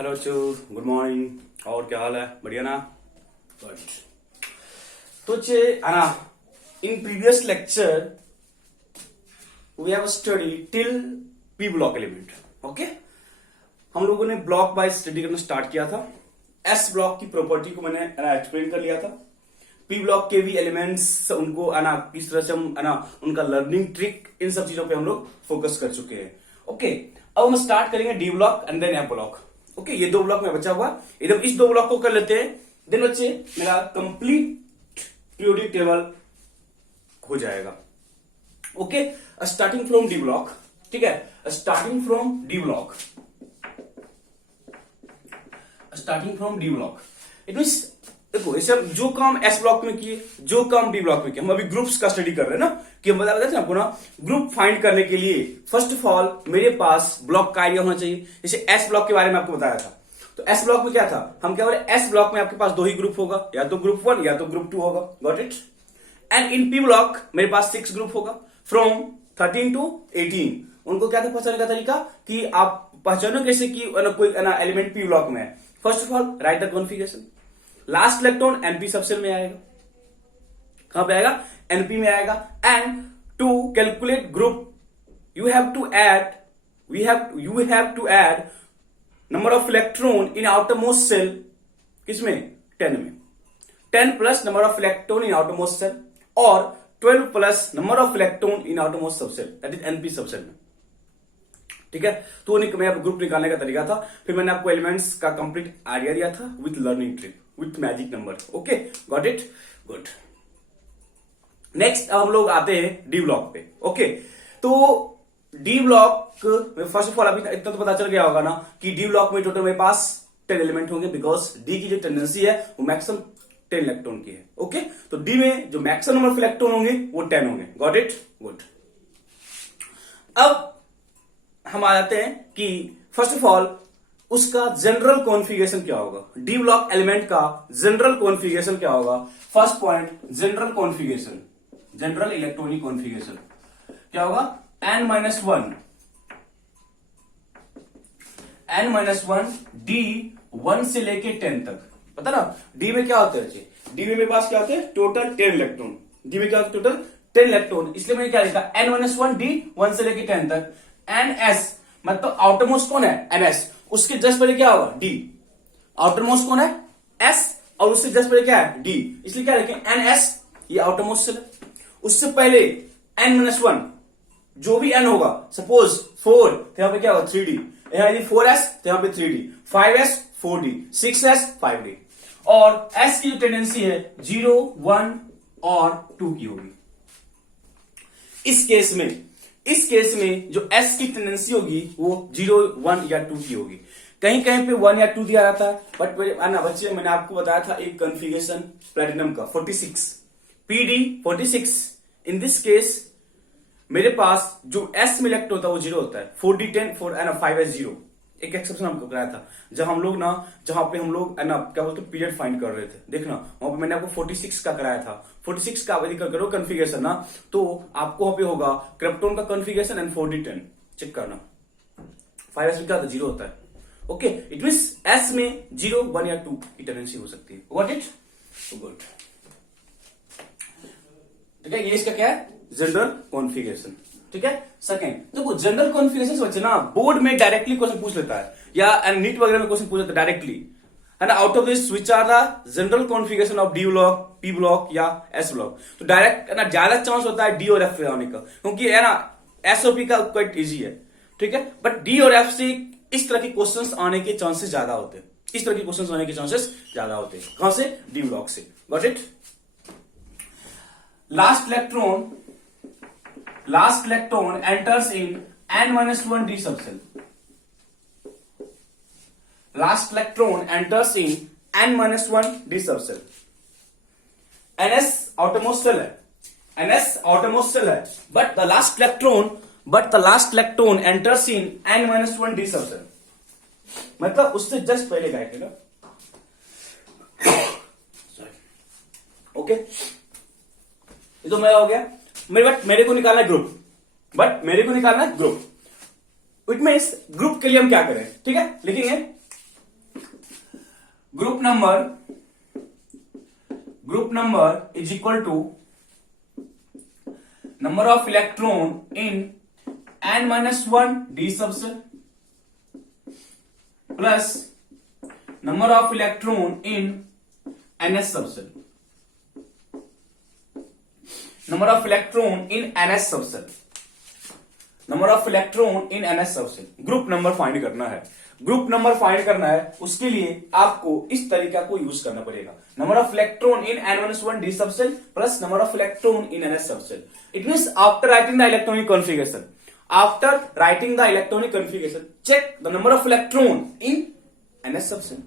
Hello बच्चों, good morning. और क्या हाल है? बढ़िया ना? गुड। तो आना in previous lecture we have study till P block element. Okay, हम लोगों ने ब्लॉक वाइज स्टडी करना स्टार्ट किया था। एस ब्लॉक की प्रॉपर्टी को मैंने एक्सप्लेन कर लिया था। पी ब्लॉक के भी एलिमेंट्स उनको किस तरह से हम उनका लर्निंग ट्रिक, इन सब चीजों पे हम लोग फोकस कर चुके हैं। ओके, अब हम स्टार्ट करेंगे D block and then F block. Okay, ये दो ब्लॉक में बचा हुआ, एकदम इस दो ब्लॉक को कर लेते हैं। देन बच्चे मेरा कंप्लीट पीरियोडिक टेबल हो जाएगा। Okay, starting from D block. ठीक है, starting from D block, starting from D block it mean देखो, इसे हम जो काम एस ब्लॉक में किए, जो काम बी ब्लॉक में किए, हम अभी ग्रुप्स का स्टडी कर रहे हैं ना, कि हम बता रहे थे आपको ना, ग्रुप फाइंड करने के लिए फर्स्ट ऑफ ऑल मेरे पास ब्लॉक का आइडिया होना चाहिए। जैसे एस ब्लॉक के बारे में आपको बताया था, तो एस ब्लॉक में क्या था, हम क्या बोले, एस ब्लॉक में आपके पास दो ही ग्रुप होगा, या तो ग्रुप 1 या तो ग्रुप 2 होगा। Got it? And in P block मेरे पास 6 ग्रुप होगा फ्रॉम 13 टू 18। उनको क्या था पहचानने का तरीका, कि आप पहचानो कैसे कि कोई एलिमेंट पी ब्लॉक में है। First of all write the configuration. Last electron NP subshell में आएगा। कहां पे आएगा? एनपी में आएगा। And to calculate group you have to add number of electron in outer most shell. किसमें? 10 में। 10 plus number of electron in outer most shell और 12 plus number of electron in outer most subshell, that is NP subshell में। ठीक है, तो मैं group निकालने का तरीका था। फिर मैंने आपको एलिमेंट्स का कंप्लीट आइडिया दिया था with learning trick, with magic number. Okay, got it? Good. Next हम लोग आते हैं डी ब्लॉक पे। ओके, तो D block first of all अभी इतना तो पता चल गया होगा ना, कि डी ब्लॉक में टोटल मेरे पास 10 एलिमेंट होंगे, बिकॉज डी की जो टेंडेंसी है वो मैक्सिमम 10 इलेक्ट्रॉन की है। ओके, तो डी में जो मैक्सिमम नंबर ऑफ इलेक्ट्रॉन होंगे वो 10 होंगे। Got it? गुड। अब हम आ जाते हैं कि फर्स्ट ऑफ ऑल उसका जनरल कॉन्फ़िगरेशन क्या होगा, डी ब्लॉक एलिमेंट का जनरल कॉन्फ़िगरेशन क्या होगा। First point, general configuration, general electronic configuration क्या होगा? n-1 डी 1 से लेके 10 तक। पता ना डी में क्या होता है? डी में मेरे पास क्या होते हैं? Total 10 electron. डी में क्या होता है? Total 10 electron. इसलिए मैंने क्या लिखा? n-1 डी 1 से लेके 10 तक। ns मतलब आउटर मोस्ट कौन है? ns। उसके जस्ट पहले क्या होगा? डी। आउटर मोस्ट कौन है? s, और उससे जस्ट पहले क्या है? डी। इसलिए क्या लिखें? ns, ये आउटर मोस्ट सेल है। उससे पहले n-1 जो भी n होगा, सपोज 4 तो यहां पे क्या होगा? 3d। यहां यदि 4s तो यहां पे 3d, 5s 4d, 6s 5d। और s की जो टेंडेंसी है 0, 1 और 2 की होगी। इस केस में जो s की टेंडेंसी होगी वो 0, 1 या 2 की होगी। कहीं कहीं पे 1 या 2 दिया रहता है, बट बच्चे मैंने आपको बताया था एक कॉन्फ़िगरेशन प्लैटिनम का 46 PD 46। इन दिस केस मेरे पास जो s में इलेक्ट्रॉन होता है वो 0 होता है। 4d 10 5s 0। एक एक्सेप्शन हमको कराया था, जब हम लोग जहां पे हम लोग क्या बोलते पीरियड फाइंड कर रहे थे, देखना वहां पे मैंने आपको 46 का कराया था। 46 का यदि करो कॉन्फ़िगरेशन ना, तो आपको वहां पे होगा क्रिप्टोन का कॉन्फ़िगरेशन एंड 4d 10 चेक करना। 5s में क्या होता है? 0 होता है। ओके, इट मीन s में 0, 1 या 2 की टेंडेंसी हो सकती है। Got it? गुड। ठीक है, ये इसका क्या है? General configuration. ठीक है। सेकंड देखो, जनरल कॉन्फ़िगरेशन से बच्चे ना बोर्ड में डायरेक्टली क्वेश्चन पूछ लेता है, या नीट वगैरह में क्वेश्चन पूछ लेता है डायरेक्टली, है ना। Out of this which are the general configuration of D block, P block या एस ब्लॉक। तो डायरेक्ट ना ज्यादा चांस होता है डी और एफ आने का, क्योंकि है ना एस और पी का क्वाइट इजी है। ठीक है, बट डी और एफ से इस तरह के क्वेश्चन आने के चांसेस ज्यादा होते हैं। इस तरह के क्वेश्चन आने के चांसेस ज्यादा होते हैं। कहां से? डी ब्लॉक से। Got it? Last electron enters in n-1 d subcell. Last electron enters in n-1 d subcell. ns outermost cell है, ns outermost cell है, but the last electron enters in n-1 d subcell. मतलब उससे just पहले जाएगा। Okay, ये तो मेरा हो गया। मेरे को निकालना है ग्रुप, इट मीन्स ग्रुप के लिए हम क्या करें? ठीक है, लिखेंगे group number is equal to number of electron in n-1 d subshell plus number of electron in ns subshell, number of electron in ns subshell, number of electron in ns subshell. Group number find करना है, group number find करना है, उसके लिए आपको इस तरीका को यूज करना पड़ेगा। Number of electron in n-1 d subshell plus number of electron in ns subshell. It means after writing the electronic configuration, after writing the electronic configuration, check the number of electron in ns subcell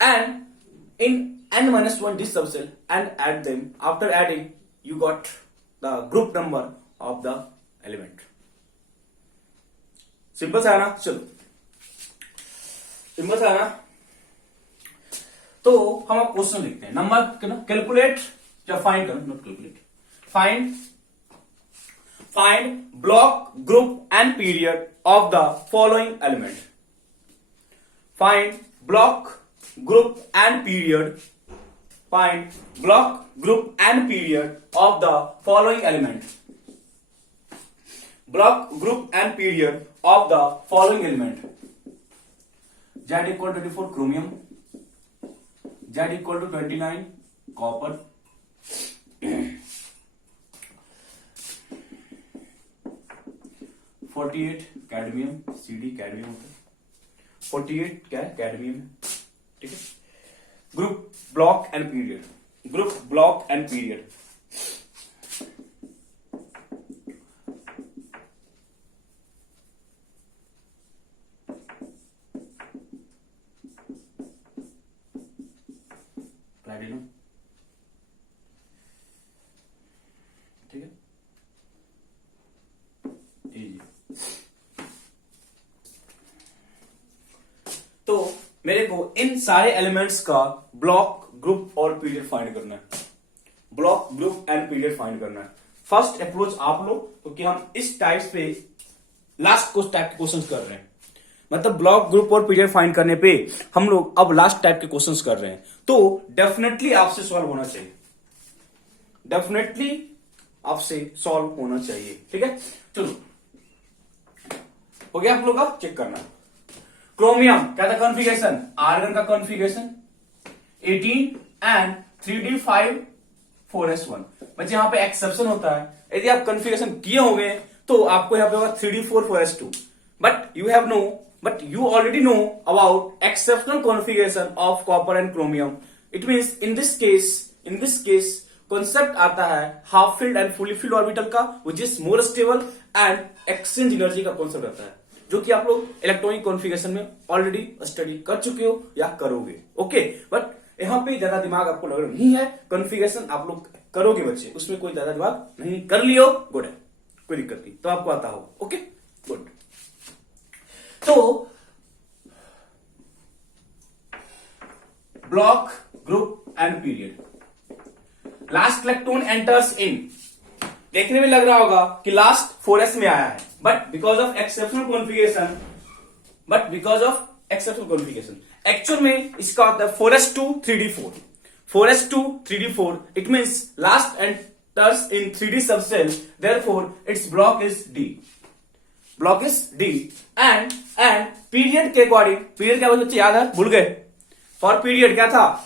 and in n-1 d subcell and add them. After adding, you got the group number of the element. Simple सा है ना? चलो simple सा है ना? तो हम अब क्वेश्चन लिखते हैं। नंबर कैलकुलेट या फाइंड करो, not calculate, find block, group and period of the following element. Find block, group and period. Find block, group and period of the following element. Block, group and period of the following element. Z equal to 24 chromium, Z equal to 29 copper, 48 cadmium, CD cadmium होता है, 48 क्या है? Cadmium है, ठीक है। Group, block and period, group, block and period. Platinum, ठीक है। तो मेरे को इन सारे एलिमेंट्स का ब्लॉक, ग्रुप और पीरियड फाइंड करना है, block, group and period find करना है। फर्स्ट अप्रोच आप लो, क्योंकि हम इस टाइप पे लास्ट को टाइप के क्वेश्चंस कर रहे हैं, मतलब ब्लॉक, ग्रुप और पीरियड फाइंड करने पे हम लोग अब लास्ट टाइप के क्वेश्चंस कर रहे हैं। तो डेफिनेटली आपसे सॉल्व होना चाहिए, डेफिनेटली आपसे सॉल्व होना चाहिए, ठीक है। चलो हो गया आप लोग का, चेक करना। क्रोमियम क्या था कॉन्फ़िगरेशन? आर्गन का कॉन्फ़िगरेशन 18 एंड 3d5 4s1। बच्चे यहां पे एक्सेप्शन होता है, यदि आप कॉन्फ़िगरेशन किए होंगे तो आपको यहां पे होगा 3d4 4s2, but you already know about exceptional configuration of copper and chromium. It means in this case concept आता है half filled and fully filled orbital का, which is more stable, and exchange energy का concept आता है, जो कि आप लोग इलेक्ट्रॉनिक कॉन्फ़िगरेशन में ऑलरेडी स्टडी कर चुके हो या करोगे, ओके। बट यहां पे ज्यादा दिमाग आपको लग रहा नहीं है, कॉन्फ़िगरेशन आप लोग करोगे बच्चे, उसमें कोई ज्यादा दिमाग नहीं, कर लियो गुड है, कोई दिक्कत नहीं, तो आपको आता हो, ओके गुड। तो block, group and period. Last electron enters इन, देखने में लग रहा होगा कि लास्ट 4s में आया है, but because of exceptional configuration, actual में इसका होता है 4s2 3d4, 4s2 3d4। It means last enters in 3d subshell, therefore it's block is D, and period के अकॉर्डिंग, पीरियड क्या बच्चे याद है? भूल गए? फॉर पीरियड क्या था?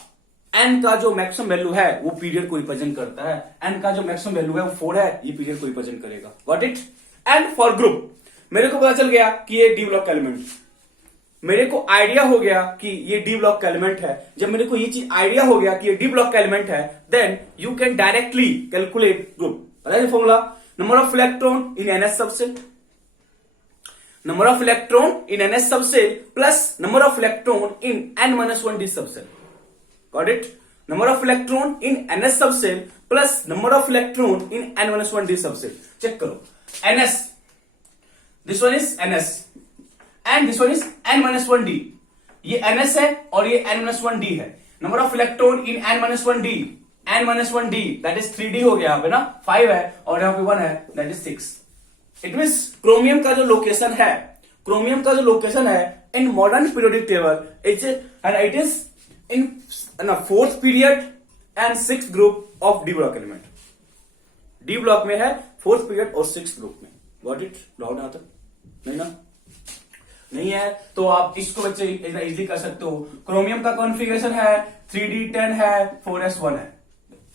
n का जो मैक्सिमम वैल्यू है वो पीरियड को रिप्रेजेंट करता है, n का जो मैक्सिमम वैल्यू है वो 4 है, ये पीरियड को रिप्रेजेंट करेगा, got it. And for group, मेरे को पता चल गया कि ये डी ब्लॉक एलिमेंट, मेरे को आइडिया हो गया कि ये डी ब्लॉक का एलिमेंट है। जब मेरे को ये चीज आइडिया हो गया कि ये डी ब्लॉक का एलिमेंट है, then you can directly calculate group. पता है formula? Number of electron in ns subshell, number of electron in ns subshell plus number of electron in n-1 d subshell, got it. Number of electron in ns subshell plus number of electron in n-1 d subshell. Check करो, ns, this one is ns and this one is n-1 d, ये ns है और ये n-1 d है। Number of electron in n-1 d that is 3d हो गया यहाँ पे ना, 5 है और यहाँ पे 1 है, that is 6। It means chromium का जो लोकेशन है in modern periodic table, it is in fourth period and six group of D block element. D block में है फोर्थ पीरियड और सिक्स ग्रुप में। Got it? डाउट आता नहीं ना? नहीं है तो आप इसको बच्चे इजीली कर सकते हो। क्रोमियम का कॉन्फ़िगरेशन है 3d10 है 4s1 है।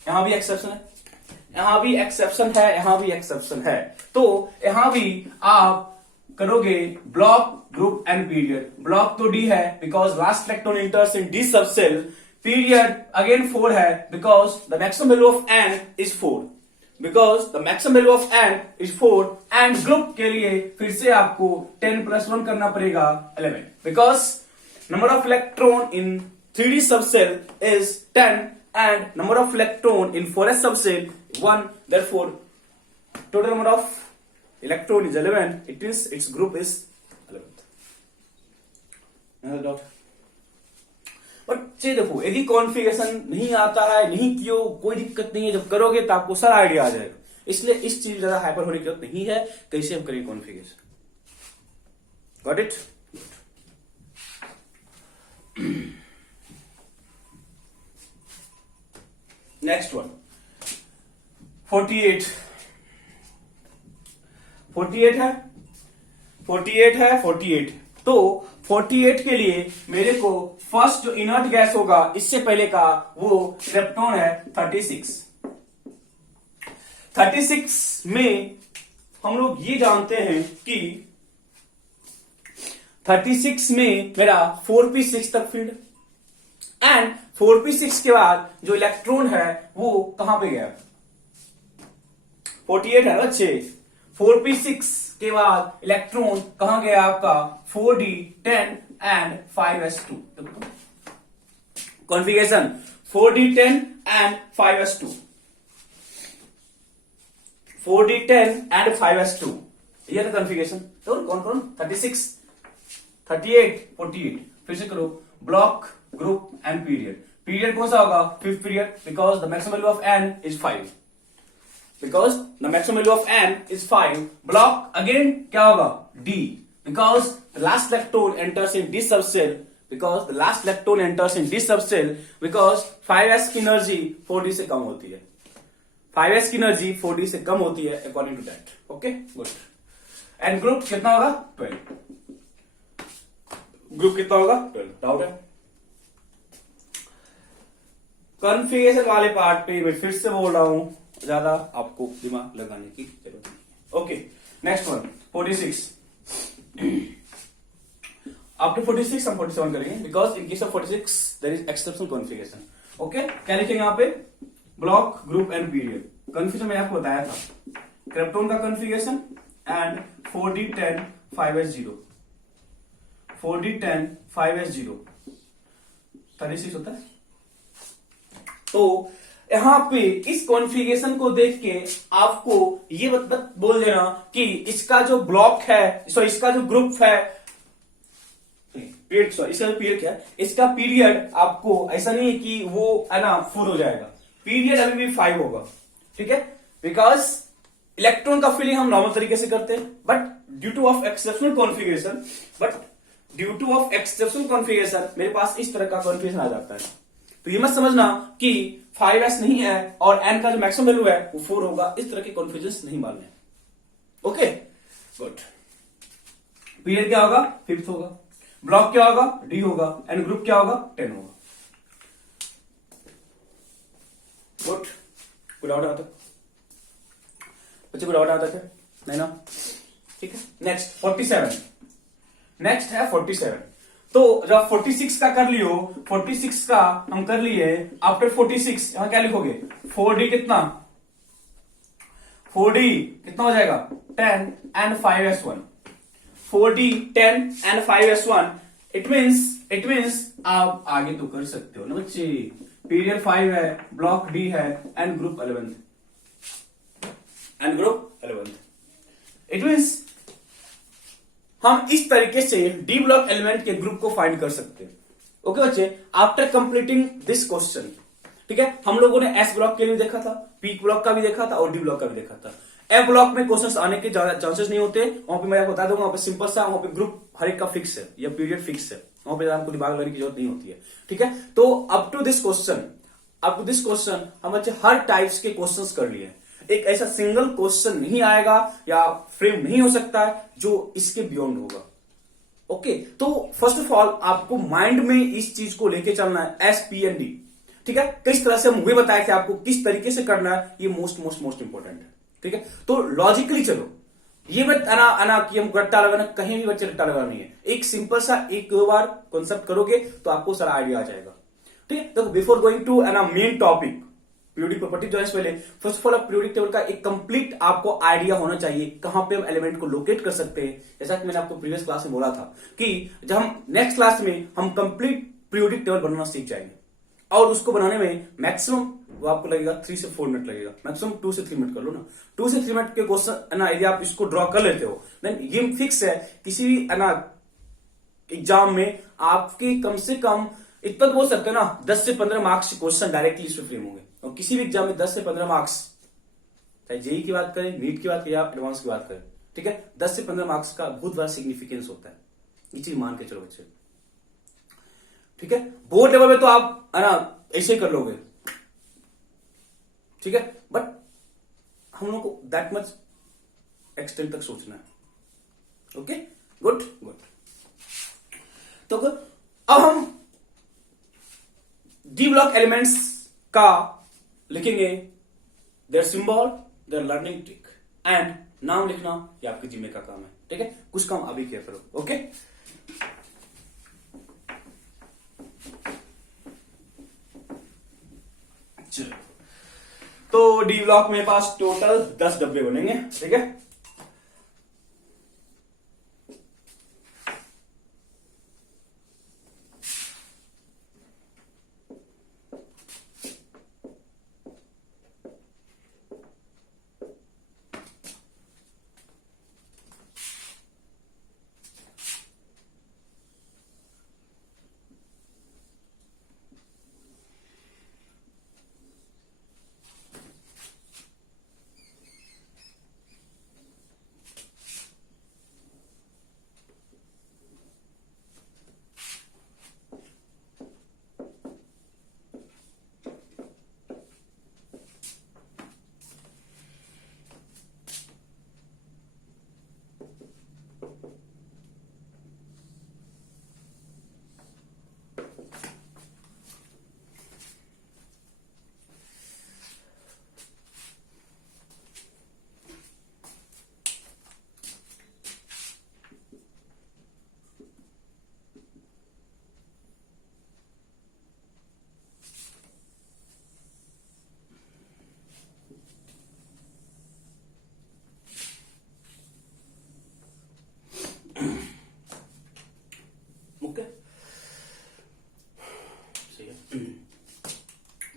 यहां भी एक्सेप्शन है, यहां भी एक्सेप्शन है, यहां भी एक्सेप्शन है। तो यहां भी आप करोगे block group and period. Block तो डी है because last electron enters in D subshell. Period again 4 है because the maximum value of N is 4, because the maximum value of N is 4। And group के लिए फिर से आपको 10 + 1 करना पड़ेगा 11, because number of electron in 3d subshell is 10 and number of electron in 4s subcell 1, therefore total number of electron is 11. It means its group is 11th. Another doubt? But ये देखो, यदि कॉन्फ़िगरेशन नहीं आता है, नहीं कियो, कोई दिक्कत नहीं है, जब करोगे तो आपको सारा आइडिया आ जाएगा। इसलिए इस चीज ज्यादा हाइपर होने की जरूरत नहीं है। कैसे हम करेंगे configuration? Got it? Next one 48 है 48। तो 48 के लिए मेरे को फर्स्ट जो इनर्ट गैस होगा इससे पहले का वो क्रिप्टॉन है 36। 36 में हम लोग ये जानते हैं कि 36 में मेरा 4p6 तक फील्ड एंड 4p6 के बाद जो इलेक्ट्रॉन है वो कहां पे गया? 48 है बच्चे। 4p6 के बाद इलेक्ट्रॉन कहां गया आपका? 4d10 and 5s2। Configuration 4d10 and 5s2, 4d10 and 5s2, ये था कॉन्फ़िगरेशन। तो कौन 36, 38, 48। फिर से करो block group and period. Period कौन सा होगा? Fifth period, because the maximum value of N is 5, because the maximum value of N is 5। Block again क्या होगा? D, because the last electron enters in D subshell, because the last electron enters in D subshell, because 5s की energy 4d से कम होती है। 5s की energy 4d से कम होती है according to that. Okay, good. And group कितना होगा? 12। ग्रुप कितना होगा? 12। डाउट है? कॉन्फ़िगरेशन वाले पार्ट पे मैं फिर से बोल रहा हूं, ज्यादा आपको दिमाग लगाने की जरूरत नहीं है। Okay, next one 46। आफ्टर 46 हम 47 करेंगे, because in case of 46 there is exceptional configuration. Okay, क्या लिखेंगे यहाँ पे? Block group and period. Confusion मैंने आपको बताया था, क्रिप्टॉन का configuration and 4d10 5s0, 4d10 5s0 36 होता है। तो यहां पे इस कॉन्फ़िगरेशन को देख के आपको ये बोल देना कि इसका जो ब्लॉक है, इसका जो ग्रुप है, पीरियड, इसका जो पीरियड क्या है, इसका पीरियड आपको ऐसा नहीं है कि वो है ना 4 हो जाएगा, पीरियड अभी भी 5 होगा। ठीक है, बिकॉज इलेक्ट्रॉन का फिलिंग हम नॉर्मल तरीके से करते हैं, but due two of exceptional configuration मेरे पास इस तरह का कॉन्फ़िगरेशन आ जाता है। तो ये मत समझना कि 5s नहीं है और n का जो मैक्सिमम वैल्यू है वो 4 होगा, इस तरह के कॉन्फ्यूजन नहीं मानने। Okay, good. पीरियड क्या होगा? 5th होगा। ब्लॉक क्या होगा? डी होगा। एंड ग्रुप क्या होगा? 10 होगा। गुड। कोई डाउट आता? बच्चे को डाउट आता है? नहीं ना? ठीक है, नेक्स्ट 47। नेक्स्ट है 47। तो जब 46 का कर लियो, 46 का हम कर लिए, आफ्टर 46 यहां क्या लिखोगे? 4d कितना? 4d कितना हो जाएगा? 10 and 5s1। 4d 10 and 5s1। It means आप आगे तो कर सकते हो ना बच्चे। पीरियड 5 है, ब्लॉक डी है and group 11th, it means हम इस तरीके से डी ब्लॉक एलिमेंट के ग्रुप को फाइंड कर सकते हैं। ओके बच्चे, आफ्टर कंप्लीटिंग दिस क्वेश्चन, ठीक है, हम लोगों ने एस ब्लॉक के लिए देखा था, पी ब्लॉक का भी देखा था और डी ब्लॉक का भी देखा था। ए ब्लॉक में क्वेश्चंस आने के चांसेस नहीं होते, वहां पे मैं आपको बता दूंगा, वहां पे सिंपल सा, वहां पे ग्रुप हर एक का फिक्स है या पीरियड फिक्स है, वहां पे आपको दिमाग लगाने की जरूरत नहीं होती है, ठीक है। तो अप टू दिस क्वेश्चन हम अच्छे हर टाइप्स के क्वेश्चंस कर लिए। एक ऐसा सिंगल क्वेश्चन नहीं आएगा या फ्रेम नहीं हो सकता है जो इसके बियॉन्ड होगा। ओके, तो फर्स्ट ऑफ ऑल आपको माइंड में इस चीज को लेके चलना है, SPND, ठीक है। किस तरह से हम वही बताया कि आपको किस तरीके से करना है, ये मोस्ट इंपॉर्टेंट है, ठीक है। तो लॉजिकली चलो, ये मत अना कि हम रट्टा लगाना, कहीं भी बच्चे रट्टा लगाना नहीं है। एक सिंपल सा एक दो बार कॉन्सेप्ट करोगे तो आपको सारा आइडिया आ जाएगा, ठीक है। देखो, before going to main topic periodic property जो है, पहले first of all periodic table का एक कंप्लीट आपको आइडिया होना चाहिए कहां पे हम एलिमेंट को लोकेट कर सकते हैं। जैसा कि मैंने आपको प्रीवियस क्लास में बोला था कि जब हम नेक्स्ट क्लास में हम कंप्लीट पीरियोडिक टेबल बनाना सीख जाएंगे, और उसको बनाने में मैक्सिमम वो आपको लगेगा 3 से 4 मिनट लगेगा, मैक्सिमम 2 से 3 मिनट कर लो ना। 2 से 3 मिनट के क्वेश्चन ना, यदि आप इसको ड्रॉ कर लेते हो देन ये फिक्स है, किसी भी एग्जाम में आपके कम से कम इतना तो बोल सकते हो ना, 10 से 15 मार्क्स क्वेश्चन डायरेक्टली इसमें फ्रेम होंगे। और किसी भी एग्जाम में 10 से 15 मार्क्स, चाहे जेई की बात करें, नीट की बात करें या एडवांस की बात करें, ठीक है, 10 से 15 मार्क्स का बहुत बड़ा सिग्निफिकेंस होता है, ये चीज मान के चलो बच्चे, ठीक है। बोर्ड लेवल में तो आप ऐसे ही कर लोगे, ठीक है, बट हम लोग को दैट मच एक्सटेंट तक सोचना है। Okay, good. तो अब हम डी ब्लॉक एलिमेंट्स का लिखेंगे, their symbol, their learning trick and नाम लिखना ये आपके जिम्मे का काम है, ठीक है। कुछ काम अभी किया करो, ओके। चलो, तो डी ब्लॉक में पास टोटल 10 डब्बे बनेंगे, ठीक है।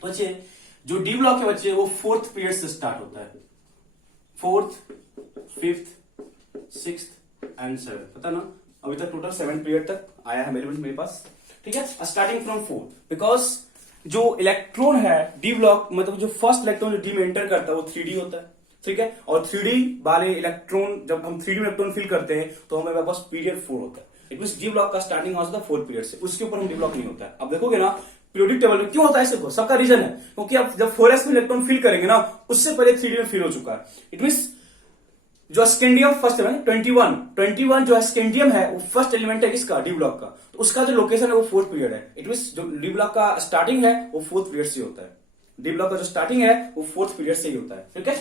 बच्चे जो डी ब्लॉक के बच्चे वो 4th पीरियड से स्टार्ट होता है, 4th, 5th, 6th and 7th, पता ना, अभी तक टोटल 7 पीरियड तक आया है मेरे पास, ठीक है। स्टार्टिंग फ्रॉम 4, बिकॉज जो इलेक्ट्रॉन है डी ब्लॉक, मतलब जो फर्स्ट इलेक्ट्रॉन जो डी में एंटर करता है वो 3D होता है, ठीक है। और 3D वाले इलेक्ट्रॉन, जब हम 3D में इलेक्ट्रॉन फिल करते हैं तो हमारे पास पीरियड 4 होता है। इट मींस डी ब्लॉक का स्टार्टिंग होता है 4th पीरियड से, उसके ऊपर हम डी ब्लॉक नहीं होता है। अब देखोगे ना पीरियोडिक टेबल में क्यों होता है, सिर्फ सबका रीजन है क्योंकि आप जब 4s में इलेक्ट्रॉन फिल करेंगे ना, उससे पहले 3D में फिल हो चुका है। इट मींस जो स्कैंडियम फर्स्ट एलिमेंट 21 जो स्कैंडियम है वो फर्स्ट एलिमेंट है किसका, डी ब्लॉक का, तो उसका जो लोकेशन है वो 4th पीरियड है। इट मींस जो डी ब्लॉक का स्टार्टिंग है वो 4th पीरियड से होता है, डी ब्लॉक का जो स्टार्टिंग है वो 4th पीरियड से ही होता है, ठीक है।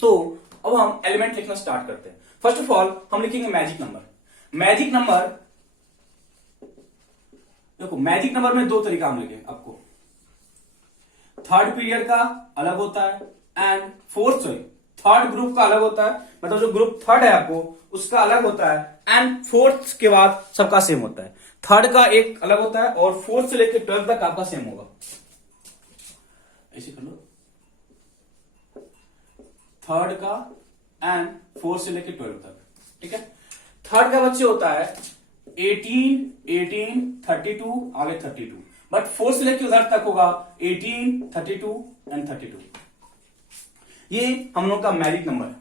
तो अब हम एलिमेंट लिखना स्टार्ट करते हैं। फर्स्ट ऑफ ऑल हम लिखेंगे मैजिक नंबर। देखो मैजिक नंबर में 2 तरीका हम लिखेंगे आपको, 3rd पीरियड का अलग होता है एंड 3rd ग्रुप का अलग होता है, मतलब जो ग्रुप 3rd है आपको उसका अलग होता है, एंड 4th के बाद सबका सेम होता है। 3rd का एक अलग होता है और 4th से लेकर 12th तक आपका सेम होगा, ऐसे कर लो, 3rd का एंड 4th से लेकर 12th तक, ठीक है। 3rd का बच्चे होता है 18, 32, आगे 32, बट 4th से लेकर उधर तक होगा 18, 32 एंड 32। ये हम लोग का मैजिक नंबर है,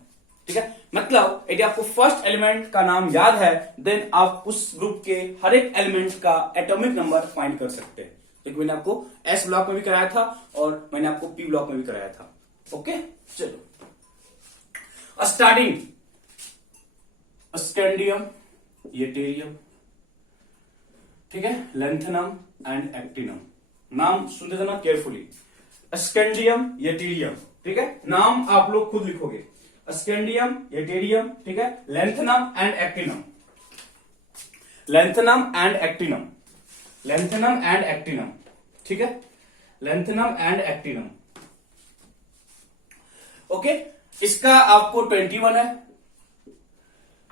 ठीक है। मतलब यदि आपको फर्स्ट एलिमेंट का नाम याद है देन आप उस ग्रुप के हर एक एलिमेंट का एटॉमिक नंबर फाइंड कर सकते हैं, क्योंकि मैंने आपको एस ब्लॉक में भी कराया था और मैंने आपको पी ब्लॉक में भी कराया था। ओके, चलो स्टार्टिंग स्कैंडियम, येटेरियम, ठीक है, लेंथेनम एंड एक्टिनम। नाम सुन लेना केयरफुली, स्कैंडियम, येटेरियम, ठीक है, नाम आप लोग खुद लिखोगे, स्कैंडियम, येटेरियम, ठीक है, lanthanum and actinium, lanthanum and actinium, lanthanum and actinium, ठीक है, लेंथेनम एंड एक्टिनम। ओके, इसका आपको 21 है,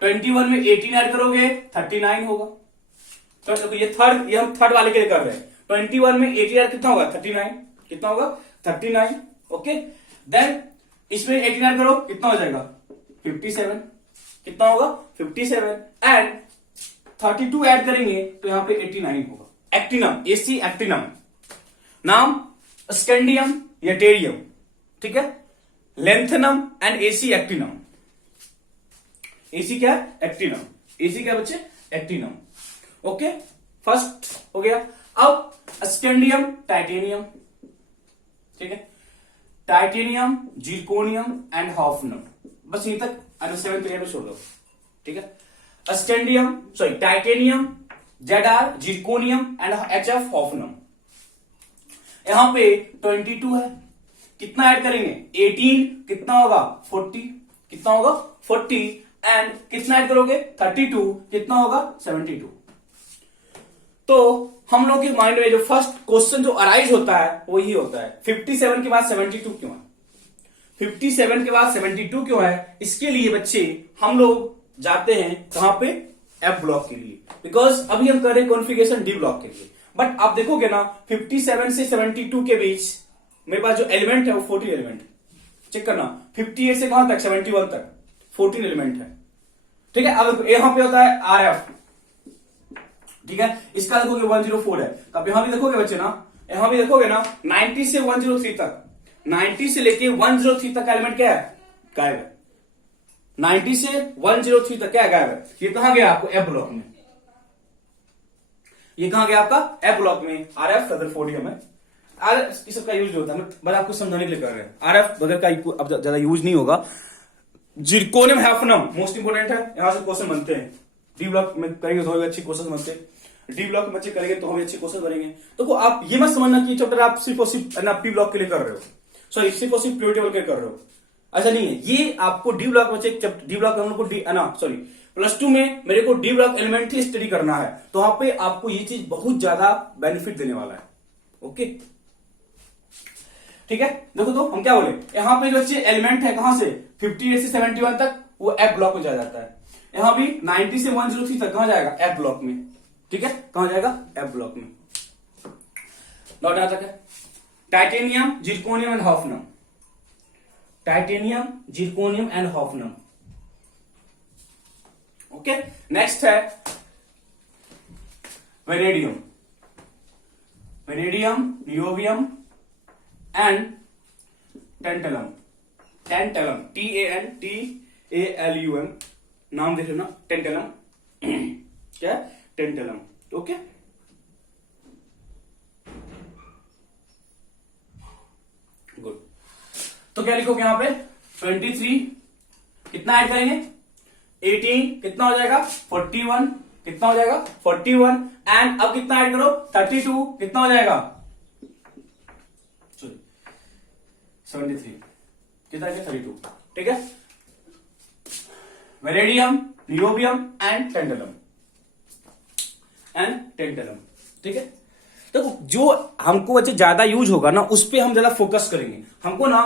21 में 18 ऐड करोगे 39 होगा। तो देखो ये हम थर्ड वाले के लिए कर रहे हैं। 21 में 18 ऐड कितना होगा 39, कितना होगा 39। ओके, देन इसमें 18 ऐड करो कितना हो जाएगा 57, कितना होगा 57 एंड 32 ऐड करेंगे तो यहां पे 89 होगा। एक्टिनम, एसी एक्टिनम, नाम स्कैंडियम, येटेरियम, ठीक है, लेंथेनम एंड एसी एक्टिनम। एसी क्या है एक्टिनम, एसी क्या बच्चे एक्टिनम। ओके, फर्स्ट हो गया। अब स्कैंडियम, टाइटेनियम, ठीक है, टाइटेनियम, जिरकोनियम एंड हॉफनम, बस यहीं तक 7 पीरियड में छोड़ दो, ठीक है। Scandium sorry titanium, ZR, zirconium and HF, hafnium. यहां पे 22 है, कितना ऐड करेंगे 18, कितना होगा 40, कितना होगा 40 एंड कितना ऐड करोगे 32, कितना होगा 72। तो हम लोग के माइंड में जो फर्स्ट क्वेश्चन जो अराइज होता है वो ही होता है 57 के बाद 72 क्यों है, 57 के बाद 72 क्यों है। इसके लिए बच्चे हम लोग जाते हैं कहां पे एफ ब्लॉक के लिए, बिकॉज अभी हम कर रहे हैं कॉन्फ़िगरेशन डी ब्लॉक के लिए। बट आप देखोगे ना 57 से 72 के बीच मेरे पास जो एलिमेंट है वो 14 एलिमेंट है, चेक करना 58 से कहां तक 71 तक 14 एलिमेंट है, ठीक है। अब यहां पे होता है आर एफ, ठीक है, इसका देखोगे 104 है, तो अब यहां भी देखोगे बच्चे ना, यहां भी देखोगे ना 90 से 103 तक, 90 से लेके 103 तक का एलिमेंट क्या है गायब है, 90 से 103 तक क्या है गायब है। ये कहां गया आपको एफ ब्लॉक में, ये कहां गया आपका एफ ब्लॉक में। आर एफ रदरफोर्डियम है, आर इस सबका यूज होता है, बस आपको समझाने के लिए कर रहे हैं। आर एफ वगैरह का अब ज्यादा यूज नहीं होगा। जिरकोनियम हैफनम मोस्ट इंपोर्टेंट है, यहां से क्वेश्चन बनते हैं। डी ब्लॉक में करेंगे तो भी अच्छे क्वेश्चन बनते हैं, डी ब्लॉक में बच्चे करेंगे तो भी अच्छे क्वेश्चन बनेंगे। तो आप ये मत समझना कि चैप्टर आप सिर्फ और सिर्फ पी ब्लॉक के लिए कर रहे हो, सॉरी सिर्फ और सिर्फ प्योर टेबल के कर रहे हो, ऐसा नहीं है। ये आपको डी ब्लॉक बच्चे, डी ब्लॉक हम लोग को डी सॉरी प्लस 2 में मेरे को डी ब्लॉक एलिमेंट्री स्टडी करना है, तो वहां पे आपको ये चीज बहुत ज्यादा बेनिफिट देने वाला है। ओके, ठीक है। देखो तो हम क्या बोले, यहां पे जो बच्चे एलिमेंट है कहां से 58 से 71 तक वो एफ ब्लॉक में जा जाता है। यहां भी 90 से 103 तक कहां जाएगा एफ ब्लॉक में, ठीक है, कहां जाएगा एफ ब्लॉक में। लौट आ तक है titanium, zirconium and hafnium, titanium, zirconium and hafnium. Okay, next है vanadium, vanadium, niobium and tantalum, tantalum TANTALUM, नाम देख लेना टेंटलम, क्या टेंटलम। Okay, good. तो क्या लिखोगे यहां पे 23, कितना ऐड करेंगे 18, कितना हो जाएगा 41, कितना हो जाएगा 41 एंड अब कितना ऐड करो 32, कितना हो जाएगा 73, कितना है 32, ठीक है। वेनेडियम, नियोबियम एंड टेंटलम, ठीक है। तो जो हमको बच्चे ज्यादा यूज होगा ना उस पे हम ज्यादा फोकस करेंगे। हमको ना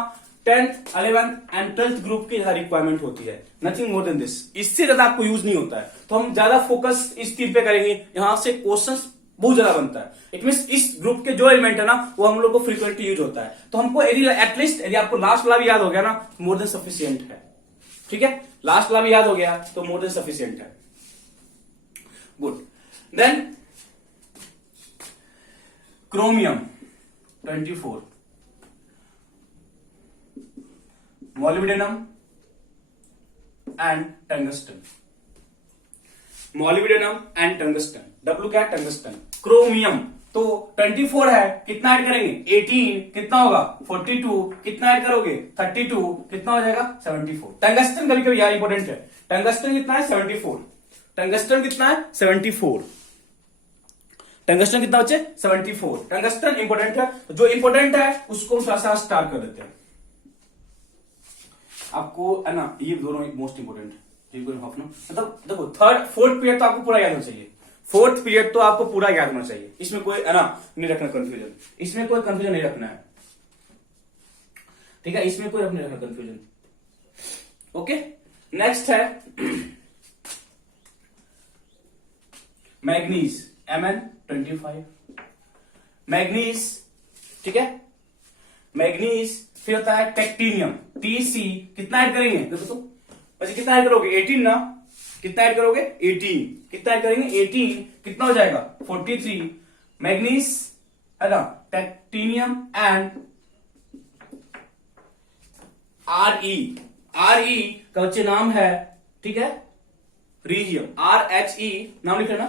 10th, 11th and 12th group की रिक्वायरमेंट होती है, नथिंग मोर देन दिस, इससे ज्यादा आपको यूज नहीं होता है। तो हम ज्यादा फोकस इस चीज पे करेंगे, यहां से क्वेश्चंस बहुत ज्यादा बनता है। इट मीन इस ग्रुप के जो एलिमेंट है ना वो हम लोग को फ्रीक्वेंटली यूज होता है। तो हमको एटलीस्ट यदि आपको लास्ट वाला भी याद हो गया ना मोर देन सफिशियंट है, ठीक है, लास्ट वाला भी याद हो गया तो मोर देन सफिशियंट है। Good, then chromium 24, molybdenum and tungsten, molybdenum and tungsten, W क्या है, टंगस्टन। क्रोमियम तो 24 है, कितना ऐड करेंगे 18, कितना होगा 42, कितना ऐड करोगे 32, कितना हो जाएगा 74। टंगस्टन कभी कभी यार इंपॉर्टेंट है, टंगस्टन कितना है 74, टंगस्टन कितना है 74, टंगस्टन कितना बच्चे 74, टंगस्टन इंपॉर्टेंट है। तो जो इंपॉर्टेंट है उसको थोड़ा सा स्टार्ट कर देते हैं आपको, है ना, ये दोनों मोस्ट इंपॉर्टेंट है। मतलब देखो थर्ड फोर्थ पीरियड तो आपको पूरा याद होना चाहिए, फोर्थ पीरियड तो आपको पूरा याद होना चाहिए, इसमें कोई, है ना, नहीं रखना कंफ्यूजन, इसमें कोई कंफ्यूजन नहीं रखना है, ठीक है, इसमें कोई नहीं रखना कंफ्यूजन। ओके, नेक्स्ट है मैग्नीज, Mn25, मैग्नीज, ठीक है, मैग्नीज। फिर होता है टेक्टिनियम, Tc, कितना ऐड करेंगे देखो तो, अच्छा कितना ऐड करोगे 18 ना, कितना ऐड करोगे 18, कितना ऐड करेंगे 18, कितना हो जाएगा 43, मैग्नीज, है ना, टेक्टिनियम एंड Re का बच्चे नाम है, ठीक है, रीहियम, Rhe नाम लिख लेना,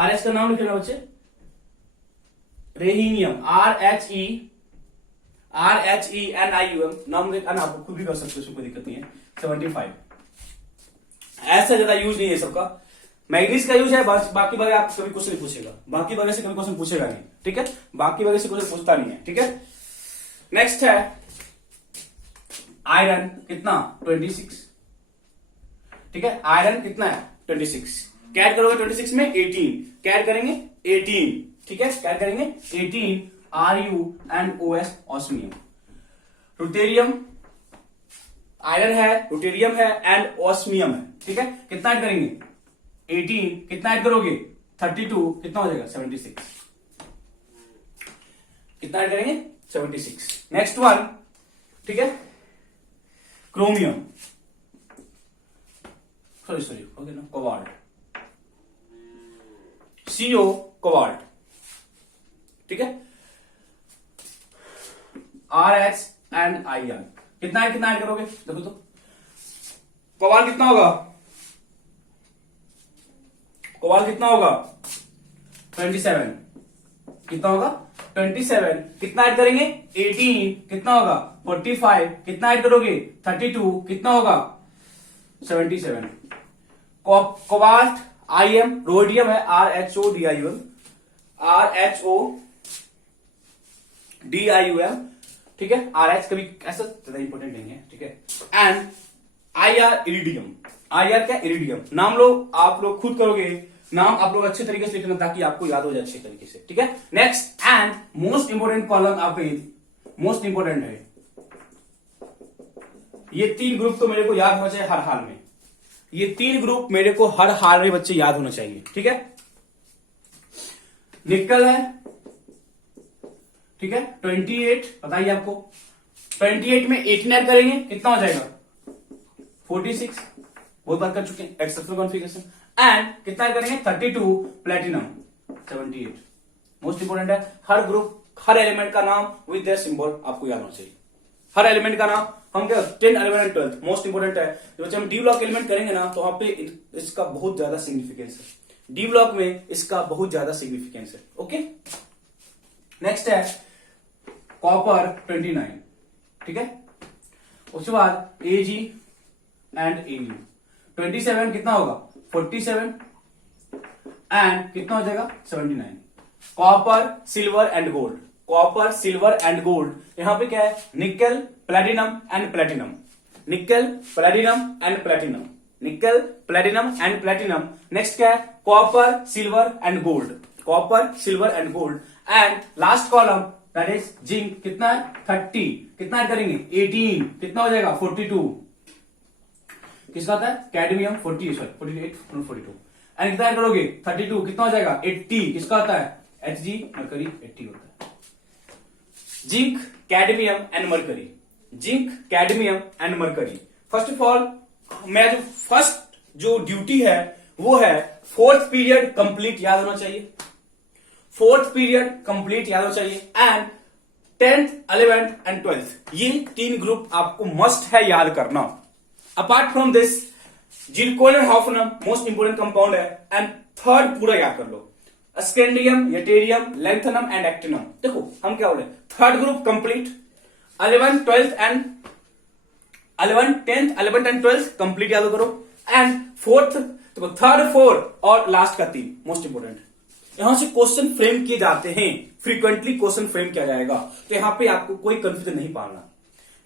RH का नाम लिख लेना बच्चे, रेहिनियम, RHENIUM नाम लिखना, आपको खुद भी कर सकते हो, उसमें कोई दिक्कत नहीं है। 75 ऐसा ज्यादा यूज नहीं है सबका, मैग्नीज का यूज है, बाकी वगैरह आप कभी क्वेश्चन नहीं पूछेगा, बाकी वगैरह से कभी क्वेश्चन पूछेगा नहीं, ठीक है, बाकी वगैरह से क्वेश्चन पूछता नहीं है, ठीक है। नेक्स्ट है आयरन, कितना 26, ठीक है, आयरन कितना है 26, कैड करोगे 26 में 18, कैड करेंगे 18, ठीक है, कैड करेंगे 18, Ru and OS, osmium. Ruthenium, iron है, रुटेरियम है एंड ऑस्मियम है, ठीक है, कितना ऐड करेंगे 18, कितना ऐड करोगे 32, कितना हो जाएगा 76, कितना ऐड करेंगे 76। नेक्स्ट वन, ठीक है, क्रोमियम, सॉरी ओके ना, कोबाल्ट, CO कोबाल्ट, ठीक है, RH एंड IR, कितना ऐड करोगे देखो तो, कोबाल्ट कितना होगा, कोबाल्ट कितना होगा 27, कितना होगा 27, कितना ऐड करेंगे 18, कितना होगा 45, कितना ऐड करोगे 32, कितना होगा 77। कोबाल्ट IM, रोडियम है, RHODIUM, ठीक है, RH कभी ऐसा ज्यादा इंपॉर्टेंट नहीं है, ठीक है, एंड IR इरिडियम, IR क्या इरिडियम, नाम लो आप लोग खुद करोगे, नाम आप लोग अच्छे तरीके से लिखना ताकि आपको याद हो जाए अच्छे तरीके से, ठीक है। Next and most important column आपका मोस्ट इंपोर्टेंट है, ये 3 ग्रुप तो मेरे को याद होना चाहिए हर हाल में, ये 3 ग्रुप मेरे को हर हाल में बच्चे याद होना चाहिए, ठीक है। निकल है, ठीक है, 28, बताइए आपको 28 में 18 ऐड करेंगे, कितना हो जाएगा 46, बहुत बार कर चुके हैं, एक्सेप्शनल कॉन्फ़िगरेशन, एंड कितना ऐड करेंगे 32, प्लेटिनम 78। मोस्ट इंपोर्टेंट है, हर ग्रुप, हर एलिमेंट का नाम विद देयर सिंबल आपको याद होना चाहिए, हर एलिमेंट का नाम, हम क्या 10, 11 एंड 12 मोस्ट इंपोर्टेंट है। जब हम डी ब्लॉक एलिमेंट करेंगे ना, तो वहां पे इसका बहुत ज्यादा सिग्निफिकेंस है, डी ब्लॉक में इसका बहुत ज्यादा सिग्निफिकेंस है, ओके। नेक्स्ट है कॉपर 29, ठीक है, उसके बाद Ag एंड Au, 27 कितना होगा 47 एंड कितना हो जाएगा 79। Copper silver and gold, copper silver and gold, यहां पे क्या है निकल प्लेटिनम एंड प्लेटिनम, निकल प्लेटिनम एंड प्लेटिनम, निकल प्लेटिनम एंड प्लेटिनम। नेक्स्ट क्या है copper silver and gold, copper silver and gold, and last column that is zinc, कितना है 30, कितना ऐड करेंगे 18, कितना हो जाएगा 42, किसका आता है कैडमियम 48 42, एंड कितना ऐड करोगे 32, कितना हो जाएगा 80, किसका आता है Hg, मरकरी 80 होता है। Zinc cadmium and mercury, zinc cadmium and mercury. First of all मैं जो फर्स्ट जो ड्यूटी है वो है फोर्थ पीरियड कंप्लीट याद होना चाहिए, फोर्थ पीरियड कंप्लीट याद होना चाहिए, and 10th 11th and 12th, ये 3 ग्रुप आपको मस्ट है याद करना। Apart from this zirconium hafnium most important compound है, एंड थर्ड पूरा याद कर लो, scandium, yttrium, lanthanum and actinium. देखो हम क्या बोले, third group complete, 11th 12th and 10th 11th and 12th complete याद करो, एंड फोर्थ देखो थर्ड फोर्थ और लास्ट का 3 मोस्ट इंपोर्टेंट। यहां से क्वेश्चन फ्रेम किए जाते हैं, फ्रीक्वेंटली क्वेश्चन फ्रेम किया जाएगा, तो यहां पे आपको कोई कंफ्यूजन नहीं पालना,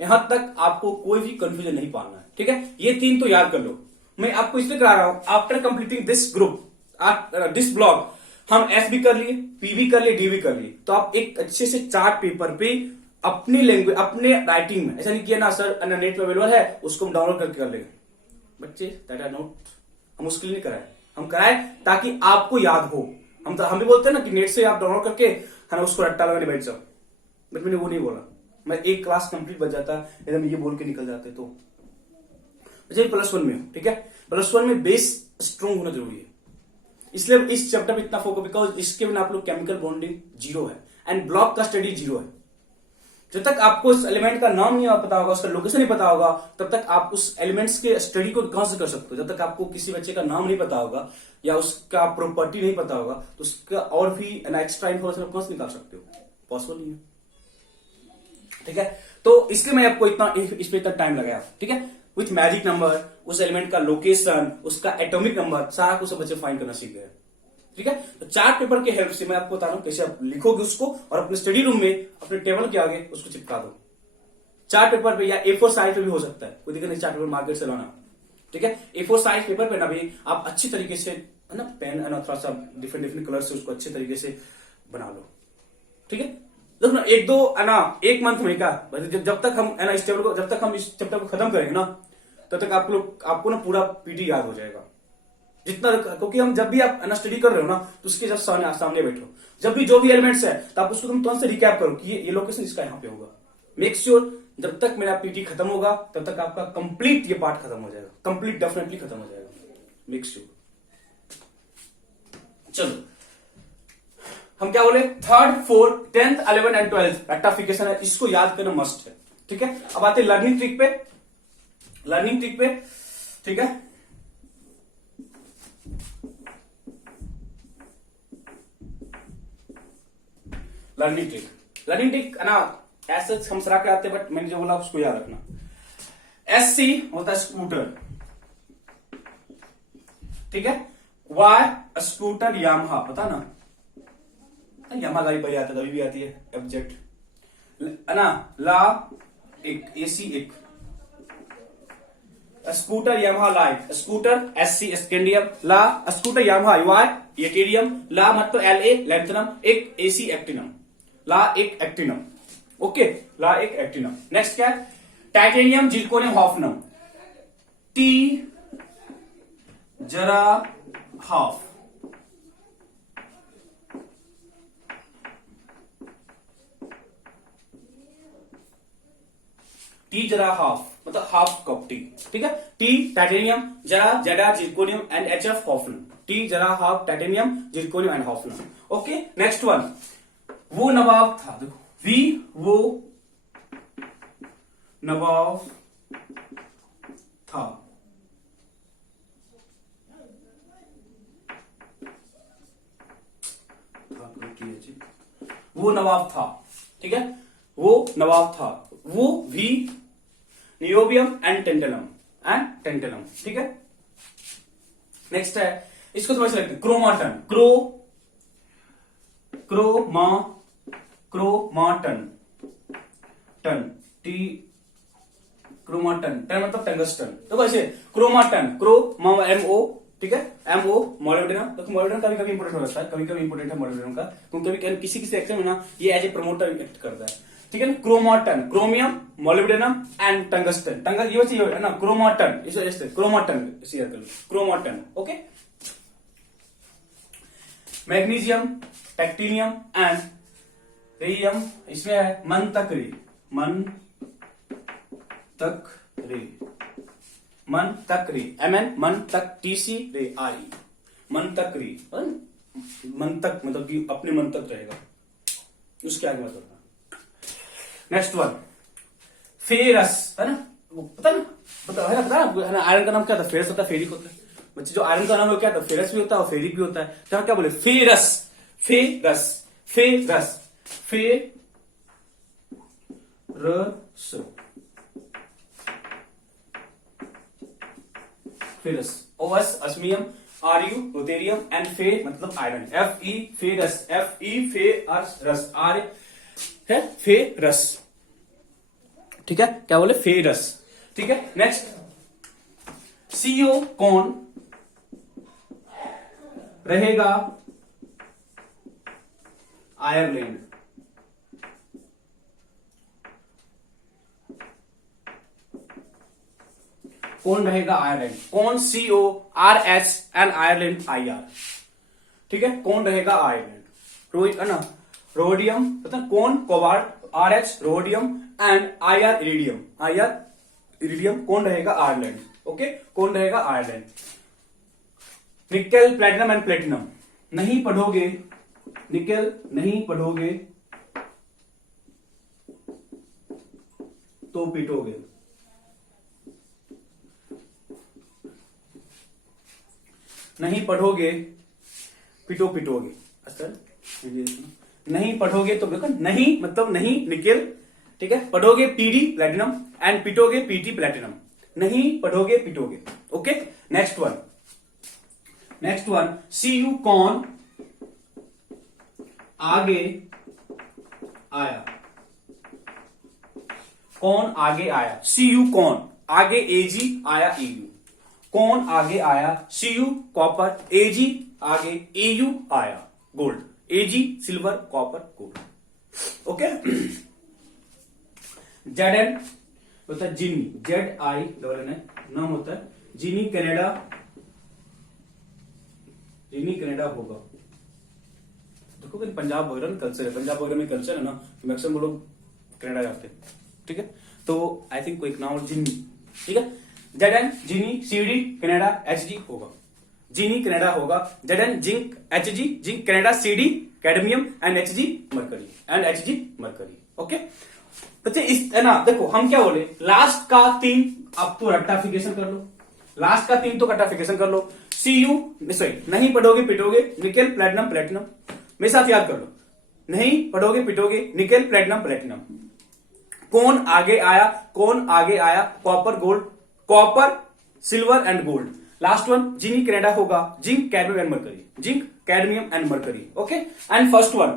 यहां तक आपको कोई भी कंफ्यूजन नहीं पालना है, ठीक है। ये 3 तो याद कर लो। मैं आपको इसलिए करा रहा हूं, after completing this group this block, हम एस भी कर लिए, पी भी कर लिए, डी भी कर लिए, तो आप एक अच्छे से चार्ट पेपर पे अपनी लैंग्वेज अपने राइटिंग में, ऐसा नहीं किया ना सर नेट पे अवेलेबल है उसको हम डाउनलोड करके कर लेंगे, बच्चे दैट आर नॉट, हम उसके लिए नहीं कराए, हम कराए ताकि आपको याद हो। हम भी बोलते हैं ना कि नेट से आप डाउनलोड करके है ना उसको रट्टा लगाने बैठ जाओ, बट मैंने वो नहीं बोला, मैं एक क्लास कंप्लीट बच जाता एकदम ये बोल के निकल जाते तो। अच्छा +1 में हो, ठीक है, +1 में बेस स्ट्रॉन्ग होना जरूरी है, इसलिए इस चैप्टर में इतना फोकस, बिकॉज इसके बिना आप लोग केमिकल बॉन्डिंग 0 है एंड ब्लॉक का स्टडी 0 है। जब तक आपको उस एलिमेंट का नाम नहीं पता होगा, उसका लोकेशन नहीं पता होगा, तब तक आप उस एलिमेंट्स के स्टडी को कहां से कर सकते हो। जब तक आपको किसी बच्चे का नाम नहीं पता होगा या उसका प्रॉपर्टी नहीं पता होगा, तो उसका और भी एक्स्ट्रा इन्फॉर्मेशन आप कहां से निकाल सकते हो, पॉसिबल नहीं है, ठीक है। तो इसलिए मैं आपको इतना इस पे इतना टाइम लगाया, ठीक है। विथ मैजिक नंबर, उस एलिमेंट का लोकेशन, उसका एटॉमिक नंबर, सारा कुछ बच्चे फाइंड करना सीख गए, ठीक है। तो चार्ट पेपर के हेल्प से मैं आपको बता रहा हूं कैसे आप लिखोगे उसको, और अपने स्टडी रूम में अपने टेबल के आगे उसको चिपका दो, चार्ट पेपर पे या A4 साइज पे भी हो सकता है, कोई दिक्कत नहीं, चार्ट पेपर मार्केट से लाना, ठीक है। A4 साइज पेपर पे ना भी आप अच्छी तरीके से है ना पेन है ना थोड़ा सा डिफरेंट कलर से उसको अच्छे तरीके से बना लो, ठीक है। देखो ना एक दो है ना एक मंथ में का, जब तक हम है ना इस टेबल को, जब तक हम इस चैप्टर को खत्म करेंगे ना, तब तक आपको ना पूरा पीडी याद हो जाएगा जितना, क्योंकि हम जब भी आप स्टडी कर रहे हो ना, तो उसके जब सामने बैठो, जब भी जो भी एलिमेंट्स है, तो आप उसको तुम तुरंत से रिकैप करो कि ये लोकेशन इसका यहाँ पे होगा। मेक श्योर जब तक मेरा पीटी खत्म होगा तब तक आपका कंप्लीट ये पार्ट खत्म हो जाएगा, कंप्लीट डेफिनेटली खत्म हो जाएगा, मेक श्योर। चलो हम क्या बोले, 3rd 4th 10th 11th and 12th rectification है, इसको याद करना मस्ट है, ठीक है। अब आते लर्निंग ट्रिक पे, ठीक है। लर्निंग ट्रिक है ना, ऐसे हम सरा के आते हैं, बट मैंने जो बोला उसको याद रखना। SC होता है स्कूटर, ठीक है। Y स्कूटर यामाहा, पता ना यामाहा गाड़ी पहले आता है, अभी भी आती है, ऑब्जेक्ट है ना, ला एक AC एक scooter Yamaha light, scooter SC scandium, ला स्कूटर यामाहा Y यटेरियम, ला मतलब LA लैंथनम, एक AC एक्टिनम, ला एक एक्टिनम, ओके, ला एक एक्टिनम। नेक्स्ट क्या है, टाइटेनियम जिरकोनियम हॉफनम, T जरा हाफ, T जरा हाफ मतलब हाफ कप टी, ठीक है। T टाइटेनियम, जरा जेडा zirconium and HF hafnium, T जरा half titanium zirconium and hafnium, okay. Next one, वो नवाब था, देखो V वो नवाब था, वो नवाब था, ठीक है, वो नवाब था, वो भी नियोबियम एंड टेंटेनम, ठीक है। नेक्स्ट है, इसको थोड़ा सा लिखते हैं, क्रोमाटन, क्रोमाटन टन, टी क्रोमाटन, टन मतलब टंगस्टन, देखो ऐसे क्रोमाटन, MO, ठीक है, MO मॉलिब्डेनम, तो मॉलिब्डेनम कभी कभी इंपोर्टेंट हो जाता है, कभी कभी इंपोर्टेंट है मॉलिब्डेनम का, क्योंकि कभी किसी एक्शन में ना ये एज ए प्रमोटर एक्ट करता है, ठीक है ना। क्रोमाटन, क्रोमियम, मॉलिब्डेनम एंड टंगस्टन, ये बच्चे है ना, क्रोमाटन, इसे क्रोमाटन क्रोमाटन, ओके। मैग्नीशियम, पैक्टीनियम एंड रेडियम, इसमें है मनतकरी, MN मनतक TC रे RE, मनतकरी, मंतक मतलब कि अपने मन तक रहेगा, उसके आगे मत होता। नेक्स्ट वन फेरस, है ना, पता ना, पता है ना, आयरन का नाम क्या था, फेरस होता है, फेरिक होता है। बच्चे जो आयरन का नाम है क्या था, फेरस भी होता है और फेरिक भी होता है। तो हम क्या बोले, ferrous, ferrous, ferrous, ferrous, ferrous, OS osmium, RU ruthenium and फे मतलब iron, F E ferrous, F E ferrous, R है फेरस, ठीक है, क्या बोले, फेरस, ठीक है। नेक्स्ट सीओ कौन रहेगा आयरलैंड, कौन रहेगा आयरलैंड, कौन CO RH and Ireland IR, ठीक है, कौन रहेगा आयरलैंड, रोहित है ना, रोडियम पता कौन, cobalt, RH rhodium and IR iridium, IR iridium, कौन रहेगा आयरलैंड, ओके, कौन रहेगा Ireland. Nickel platinum and platinum नहीं पढ़ोगे, निकेल नहीं पढ़ोगे तो पीटोगे, नहीं पढ़ोगे पिटोगे, असल नहीं पढ़ोगे तो नहीं मतलब नहीं निकेल, ठीक है, पढ़ोगे PD प्लेटिनम एंड पिटोगे PT प्लेटिनम, नहीं पढ़ोगे पिटोगे, ओके। नेक्स्ट वन CU कौन आगे आया, कौन आगे आया, CU कौन आगे, AG आया EU, कौन आगे आया, CU कॉपर, AG आगे, AU आया gold, AG silver, copper, gold, okay. ZN होता है जिनी, ZINN नाम होता है जिनी, कनाडा, जिनी कनाडा होगा। देखो कि पंजाब वगैरह में कल्चर है, पंजाब वगैरह में कल्चर है ना, तो मैक्सिमम लोग कनाडा जाते हैं, ठीक है। तो आई थिंक कोई नाम जिनी, ठीक है, ZN जिनी, CD कनाडा, HG होगा, जिनी कनाडा होगा, ZN zinc, HG zinc Canada, CD cadmium and HG mercury, and HG mercury, okay. बच्चे इस है ना, देखो हम क्या बोले, लास्ट का 3 अब तो रेक्टिफिकेशन कर लो, लास्ट का 3 तो रेक्टिफिकेशन कर लो। CU सॉरी नहीं पढ़ोगे पिटोगे, निकेल प्लेटिनम प्लेटिनम, मेरे साथ याद कर लो, नहीं पढ़ोगे पिटोगे, निकेल प्लेटिनम प्लेटिनम, कौन आगे आया, कौन आगे आया, copper gold, copper silver and gold. Last one जिनी कनाडा होगा, zinc cadmium and mercury, zinc cadmium and mercury, okay. And first one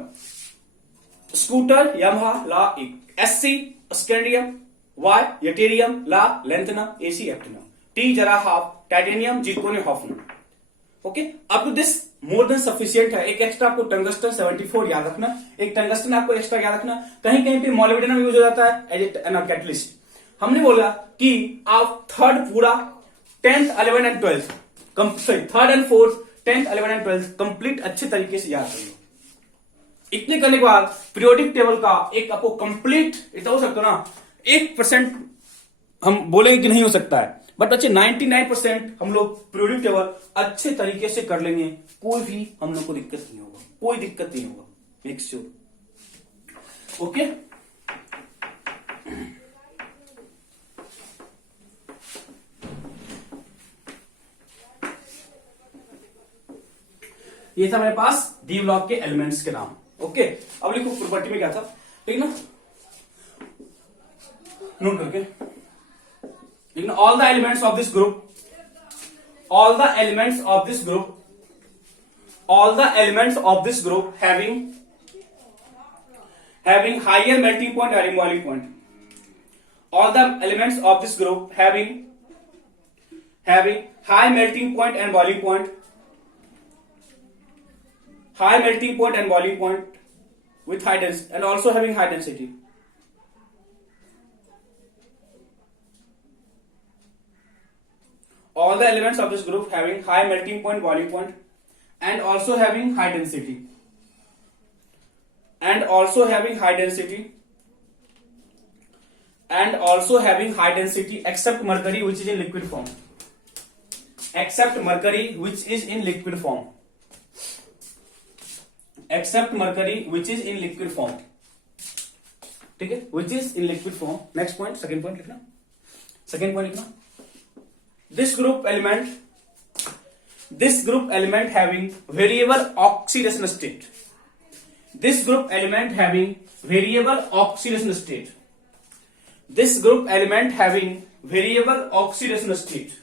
scooter Yamaha ला SC स्कैंडियम, Y यटेरियम ला लेंथनम, AC एक्टिनम, T जरा half titanium zirconium hafnium, okay. Up to this more than sufficient है। एक extra आपको tungsten 74 याद रखना, एक tungsten आपको एक्स्ट्रा याद रखना, कहीं कहीं पे मोलिब्डेनम यूज हो जाता है एज एन कैटलिस्ट। हमने बोला कि आप थर्ड पूरा 10th 11th and 12th sorry 3rd and 4th 10th 11th and 12th complete अच्छे तरीके से याद करिए। इतने करने के बाद पीरियोडिक टेबल का एक आपको कंप्लीट इतना हो सकता ना, 1% हम बोलेंगे कि नहीं हो सकता है, बट बच्चे 99% हम लोग पीरियोडिक टेबल अच्छे तरीके से कर लेंगे, कोई भी हम लोग को दिक्कत नहीं होगा, कोई दिक्कत नहीं होगा, मेक श्योर, ओके। ये था मेरे पास डी ब्लॉक के एलिमेंट्स के नाम, ओके। अब लिखो प्रॉपर्टी में क्या था, ठीक ना, नोट करके लिखना, all the elements of this group, all the elements of this group, all the elements of this group having higher melting point or boiling point, all the elements of this group having high melting point and boiling point, high melting point and boiling point with high density and also having high density, all the elements of this group having high melting point, boiling point and also having high density, and also having high density, and also having high density except mercury which is in liquid form, except mercury which is in liquid form, except mercury which is in liquid form, ठीक है, which is in liquid form. Next point, second point लिखना, second point लिखना, this group element having variable oxidation state, this group element having variable oxidation state, this group element having variable oxidation state,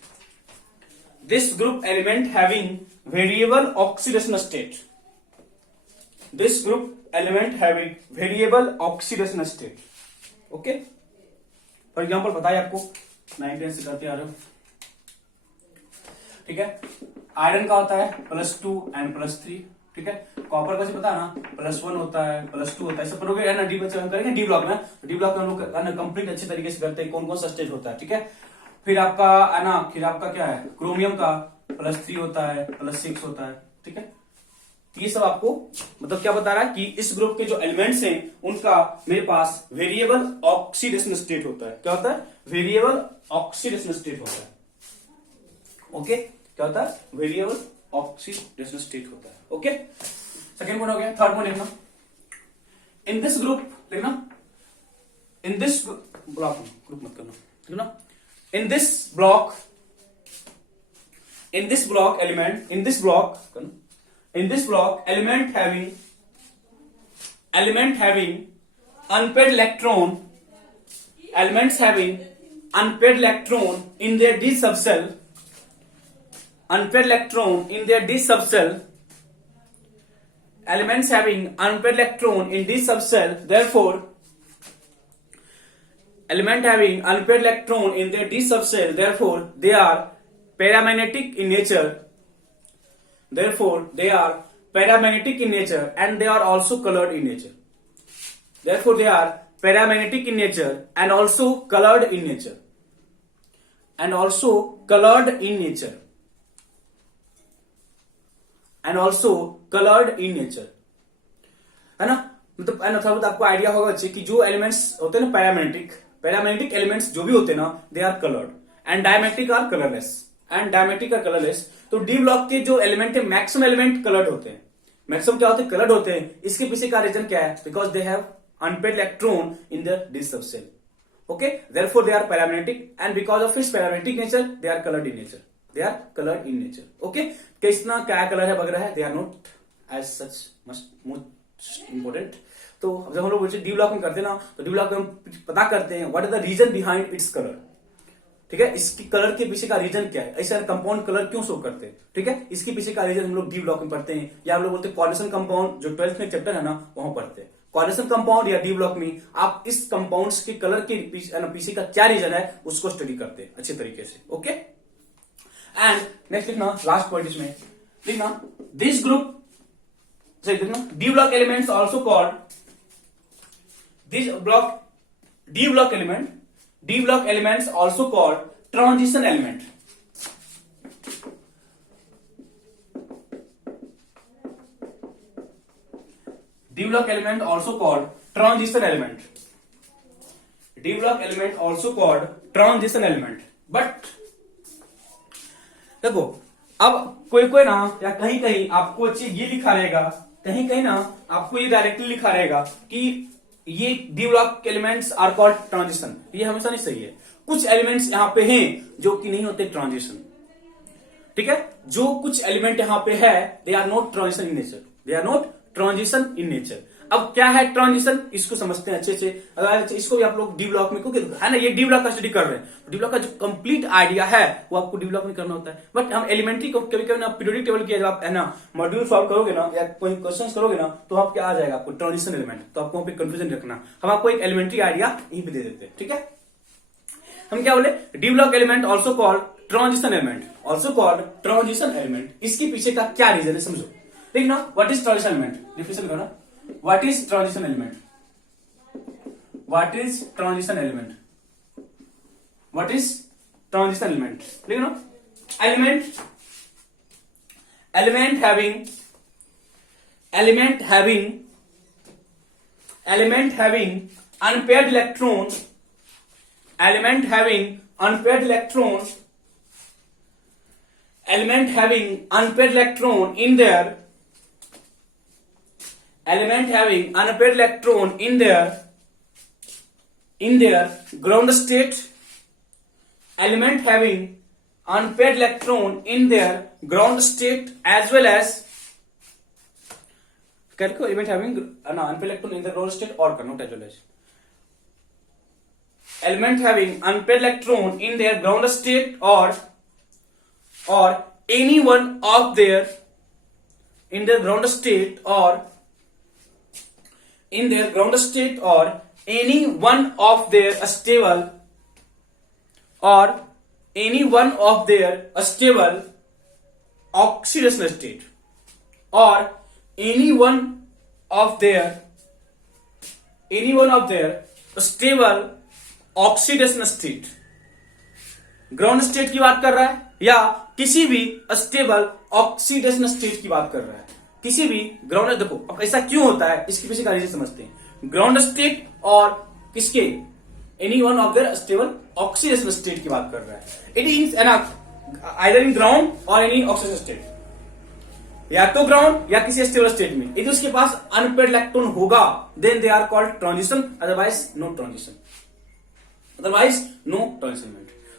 this group element having variable oxidation state, this group element having variable oxidation state। Okay, for example बताइए आपको 9 से करते आ रहे हो, ठीक है। Iron का होता है +2 and +3, ठीक है। कॉपर का पता है ना, +1 होता है, +2 होता है, ऐसा पढ़ोगे है ना। डी बच्चे हम करेंगे डी ब्लॉक में, डी ब्लॉक में हम लोग कंप्लीट अच्छे तरीके से करते हैं कौन कौन सा स्टेज होता है, ठीक है। फिर आपका है ना, फिर आपका क्या है, क्रोमियम का +3 होता है, +6 होता है, ठीक है। ये सब आपको मतलब क्या बता रहा है कि इस ग्रुप के जो एलिमेंट्स हैं उनका मेरे पास वेरिएबल ऑक्सीडेशन स्टेट होता है। क्या होता है, वेरिएबल ऑक्सीडेशन स्टेट होता है। ओके, क्या होता है, वेरिएबल ऑक्सीडेशन स्टेट होता है। ओके, सेकेंड पॉइंट हो गया। थर्ड पॉइंट लिखना, इन दिस ग्रुप लिखना, इन दिस ब्लॉक, ग्रुप मत करना, लिखना, in this block element, in this block element having unpaired electron, elements having unpaired electron in their d subcell, unpaired electron in their d subcell, elements having unpaired electron in d subcell, therefore element having unpaired electron in their d subcell, therefore they are paramagnetic in nature, therefore they are paramagnetic in nature and they are also colored in nature, therefore they are paramagnetic in nature and also colored in nature, and also colored in nature, and also colored in nature, है ना। मतलब है ना, थोड़ा बहुत आपको idea होगा बच्चे कि जो एलिमेंट्स होते हैं ना पैरामैग्नेटिक एलिमेंट्स जो भी होते हैं ना, they are coloured, and diamagnetic are colourless. तो डी ब्लॉक के जो एलिमेंट है, मैक्सिमम एलिमेंट कलर्ड होते हैं। मैक्सिमम क्या होते हैं, कलर्ड होते हैं। इसके पीछे का रीजन क्या है, because they have unpaired electron in the D subshell. Okay, therefore they are paramagnetic and because of his paramagnetic nature they are coloured in nature, okay. कितना क्या कलर है वगैरह है, they are not as such most important. तो जब हम लोग D block में करते हैं ना, तो डी ब्लॉक में हम पता करते हैं what is the reason behind its colour, ठीक है। इसकी कलर के पीछे का रीजन क्या है, ऐसे कंपाउंड कलर क्यों शो करते हैं, ठीक है। इसके पीछे का रीजन हम लोग डी ब्लॉक में पढ़ते हैं, या हम लोग बोलते हैं कोऑर्डिनेशन कंपाउंड, जो 12th में चैप्टर है ना वहां पढ़ते हैं। कोऑर्डिनेशन कंपाउंड या डी ब्लॉक में आप इस कंपाउंड्स के कलर के पीछे का क्या रीजन है उसको स्टडी करते हैं अच्छे तरीके से। ओके, एंड नेक्स्ट लिखना, लास्ट पॉइंट इसमें लिखना, दिस ग्रुप से लिखना, D block elements also called, this block D block elements also called transition element, d block element also called transition element, but देखो अब कोई ना या कहीं आपको चीज ये लिखा रहेगा, कहीं ना आपको ये डायरेक्टली लिखा रहेगा कि ये D block elements are called transition. ये हमेशा नहीं सही है। कुछ एलिमेंट्स यहां पे हैं जो कि नहीं होते ट्रांजिशन, ठीक है। जो कुछ एलिमेंट यहां पे है, they are not transition in nature, अब क्या है ट्रांजिशन, इसको समझते हैं अच्छे से। अगर इसको भी आप लोग डी ब्लॉक में, क्योंकि है ना ये डी ब्लॉक का स्टडी कर रहे हैं, डी ब्लॉक का जो कंप्लीट आइडिया है वो आपको डी ब्लॉक में करना होता है। बट हम एलिमेंट्री को कभी कभी ना पीरियोडिक टेबल की जब आप है ना मॉड्यूल सॉल्व करोगे ना या कोई क्वेश्चन करोगे ना, तो आप क्या आ जाएगा आपको ट्रांजिशन एलिमेंट, तो आपको वहां पे कंफ्यूजन रखना। हम आपको एक एलिमेंट्री आइडिया यहीं पे दे देते हैं, ठीक है। हम क्या बोले, D block element also called transition element, इसके पीछे का क्या रीजन है समझो। देखना, what is transition element, definition करना, what is transition element, लिखना, element having unpaired electrons, in their in their ground state, element having unpaired electron in their ground state as well as element having unpaired electron in the ground state or not as well as element having unpaired electron in their ground state or any one of their in their ground state or in their ground state or any one of their stable or any one of their stable oxidation state or any one of their stable oxidation state, ground state की बात कर रहा है या किसी भी stable oxidation state की बात कर रहा है, किसी भी ग्राउंड। देखो अब ऐसा क्यों होता है, इसके पीछे का रीजन समझते हैं। ग्राउंड स्टेट और किसके any one of their stable oxidation state की बात कर रहा है। It is either in ground और एनी ऑक्सीडेशन स्टेट, या तो ग्राउंड या किसी स्टेबल स्टेट में यदि उसके पास अनपेयर्ड इलेक्ट्रॉन होगा then they are called transition, otherwise no transition, otherwise no transition.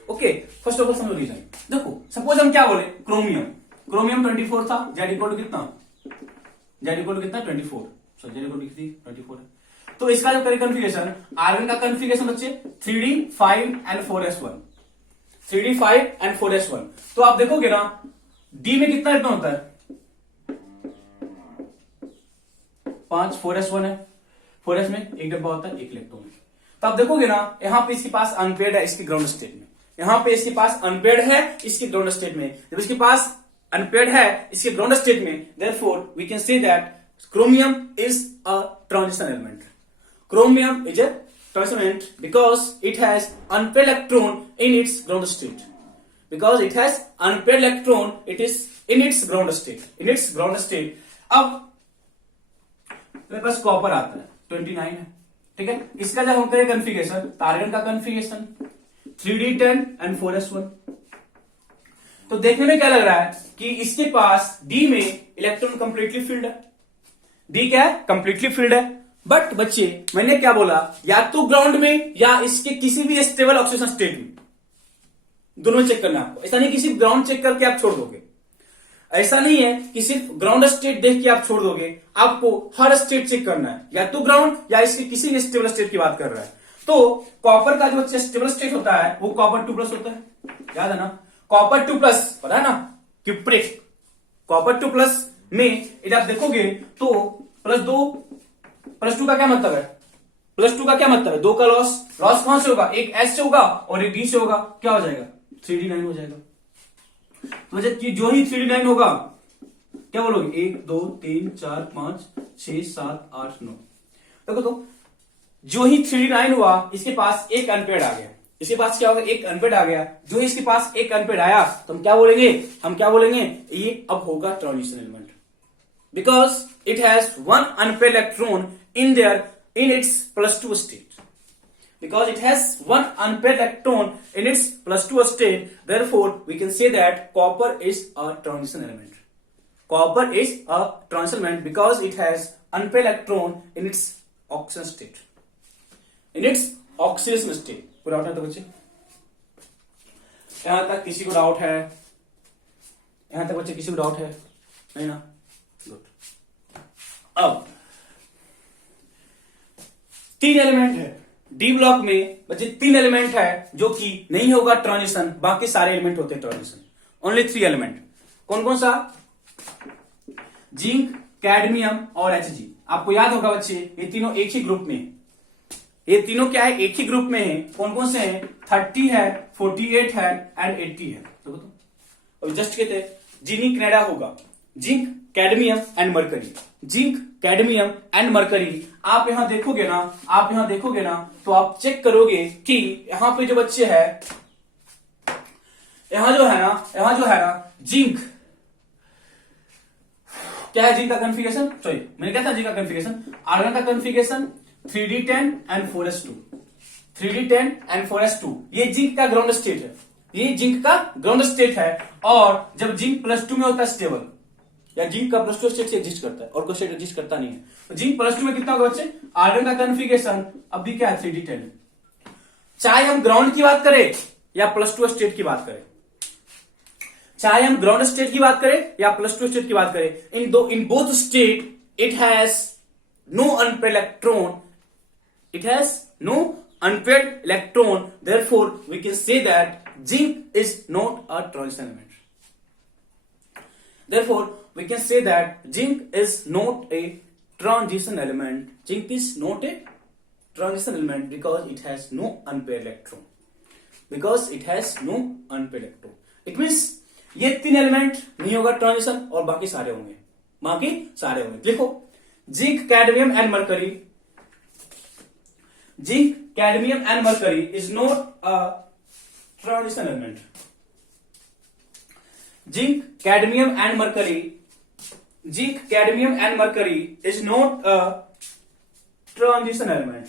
Okay, first of all समझो रीजन। देखो सपोज हम क्या बोले, क्रोमियम 24 था, जेड इक्वल टू कितना 24, सॉरी जेड इक्वल टू 24 है। तो इसका जो करेक्ट कॉन्फ़िगरेशन, आर्गन का कॉन्फ़िगरेशन बच्चे 3d 5 and 4s1, 3d 5 and 4s1। तो आप देखोगे ना डी में कितना इलेक्ट्रॉन होता है, 5, 4s1 है, 4s में एक डब्बा होता है, एक इलेक्ट्रॉन। तो आप देखोगे ना यहां पे इसके पास अनपेयर्ड है इसकी ग्राउंड स्टेट में, यहां पे इसके पास अनपेयर्ड है इसकी ग्राउंड स्टेट में। जब इसके पास अनपेयर्ड है इसके ग्राउंड स्टेट में, therefore we can say that chromium is a transition element. Chromium is a transition element because it has unpaired electron in its ground state, because it has unpaired electron it is in its ground state, अब मेरे पास copper आता है 29 है, ठीक है। इसका जब हम करें कॉन्फ़िगरेशन, आर्गन का कॉन्फ़िगरेशन 3d10 एंड 4s1, तो देखने में क्या लग रहा है कि इसके पास डी में इलेक्ट्रॉन कंप्लीटली फिल्ड है, डी क्या है कंप्लीटली फिल्ड है। बट बच्चे मैंने क्या बोला, या तो ग्राउंड में या इसके किसी भी स्टेबल ऑक्सीडेशन स्टेट में, दोनों चेक करना आपको। ऐसा नहीं किसी ग्राउंड चेक करके आप छोड़ दोगे, ऐसा नहीं है कि सिर्फ ग्राउंड स्टेट देख के आप छोड़ दोगे, आपको हर स्टेट चेक करना है, या तो ग्राउंड या इसके किसी भी स्टेबल स्टेट की बात कर रहा है। तो कॉपर का जो स्टेबल स्टेट होता है वो कॉपर 2+ होता है, याद है ना, कॉपर 2+, पता है ना, क्यूप्रिक कॉपर 2+ में यदि आप देखोगे तो +2 का क्या मतलब है, +2 का क्या मतलब है, 2 का लॉस कहां से होगा, एक S से होगा और एक D से होगा, क्या हो जाएगा 3d9 हो जाएगा। तो जो ही 3d9 होगा क्या बोलोगे, 1 2 3 4 5 6 7 8 9। देखो तो जो ही 3d9 हुआ इसके पास एक अनपेयर्ड आ गया, इसके पास क्या होगा, एक अनपेयर्ड आ गया। जो ही इसके पास एक अनपेयर्ड आया तो हम क्या बोलेंगे, ये अब होगा transition element, because it has one unpaired electron in its +2 state, because it has one unpaired electron in its +2 state, therefore we can say that copper is a transition element. Copper is a transition element because it has unpaired electron in its oxidation state, in its oxidation state। पूरा doubt है तो बच्चे, यहां तक किसी को doubt है, यहां तक बच्चे किसी को डाउट है नहीं ना, गुड। अब 3 एलिमेंट है डी ब्लॉक में बच्चे, 3 एलिमेंट है जो कि नहीं होगा ट्रांजिशन, बाकी सारे एलिमेंट होते हैं ट्रांजिशन। ओनली 3 एलिमेंट, कौन कौन सा, जिंक, कैडमियम और Hg। आपको याद होगा बच्चे ये तीनों एक ही ग्रुप में, ये तीनों क्या है, एक ही ग्रुप में है। कौन कौन से हैं, 30 है, 48 है एंड 80 है। तो जस्ट कहते हैं जिंक कनेडा होगा, zinc, cadmium and mercury, zinc, cadmium and mercury. आप यहां देखोगे ना, तो आप चेक करोगे कि यहां पे जो बच्चे है, यहां जो है ना जिंक, क्या है जिंक का कॉन्फ़िगरेशन, सॉरी मैंने क्या था जिंक का कॉन्फ़िगरेशन, आर्गन का configuration 3d10 and 4s2, 3d10 and 4s2। ये जिंक का ग्राउंड स्टेट है, ये जिंक का ग्राउंड स्टेट है। और जब जिंक +2 में होता है स्टेबल, या जिंक का +2 स्टेट से एग्जिस्ट करता है और कोई स्टेट एग्जिस्ट करता नहीं है, तो जिंक +2 में कितना होगा बच्चे, आर्गन का कॉन्फ़िगरेशन अब भी क्या है 3d10, चाहे हम ग्राउंड की बात करें या +2 स्टेट की बात करें, चाहे हम ग्राउंड स्टेट की बात करें या +2 स्टेट की बात करें, in both state it has no unpaired electron, it has no unpaired electron, therefore we can say that zinc is not a transition element. Therefore we can say that zinc is not a transition element. Zinc is not a transition element because it has no unpaired electron. Because it has no unpaired electron. It means ये 3 element नहीं होगा transition और बाकी सारे होंगे, बाकी सारे होंगे. लिखो zinc, cadmium and mercury. Zinc, cadmium and mercury is not a transition element. Zinc, cadmium and mercury. Zinc, cadmium and mercury is not a transition element.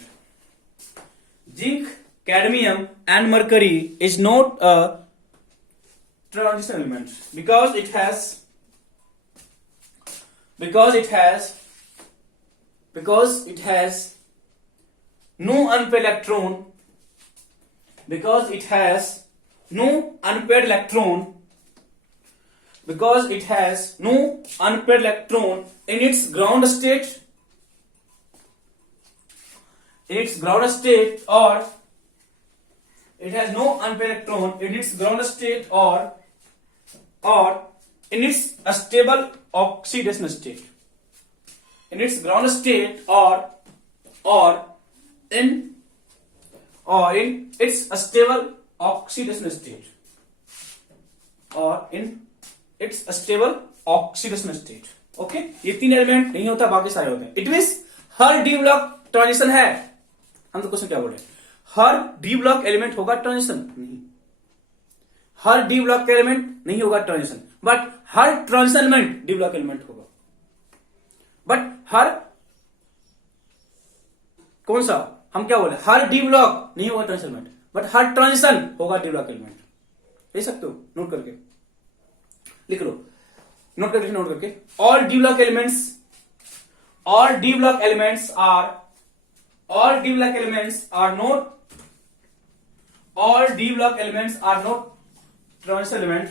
Zinc, cadmium and mercury is not a transition element because it has no unpaired electron, because it has no unpaired electron, because it has no unpaired electron in its ground state, or it has no unpaired electron in its ground state or in its stable oxidation state, in its ground state or in its stable oxidation state, or in its stable oxidation state. Okay, ये 3 element नहीं होता, बाकी सारे होते हैं. It means her D block transition है. हम तो क्वेश्चन क्या बोले, हर डी ब्लॉक एलिमेंट होगा ट्रांजिशन? नहीं, हर डी ब्लॉक एलिमेंट नहीं होगा ट्रांजिशन, बट हर transition element D block element होगा. बट हर कौन सा, हम क्या बोले, हर डी ब्लॉक नहीं होगा ट्रांजिशन एलिमेंट, बट हर ट्रांजिशन होगा डी ब्लॉक एलिमेंट. ले सकते हो, नोट करके लिख लो, नोट करके. All D block elements are not transition element.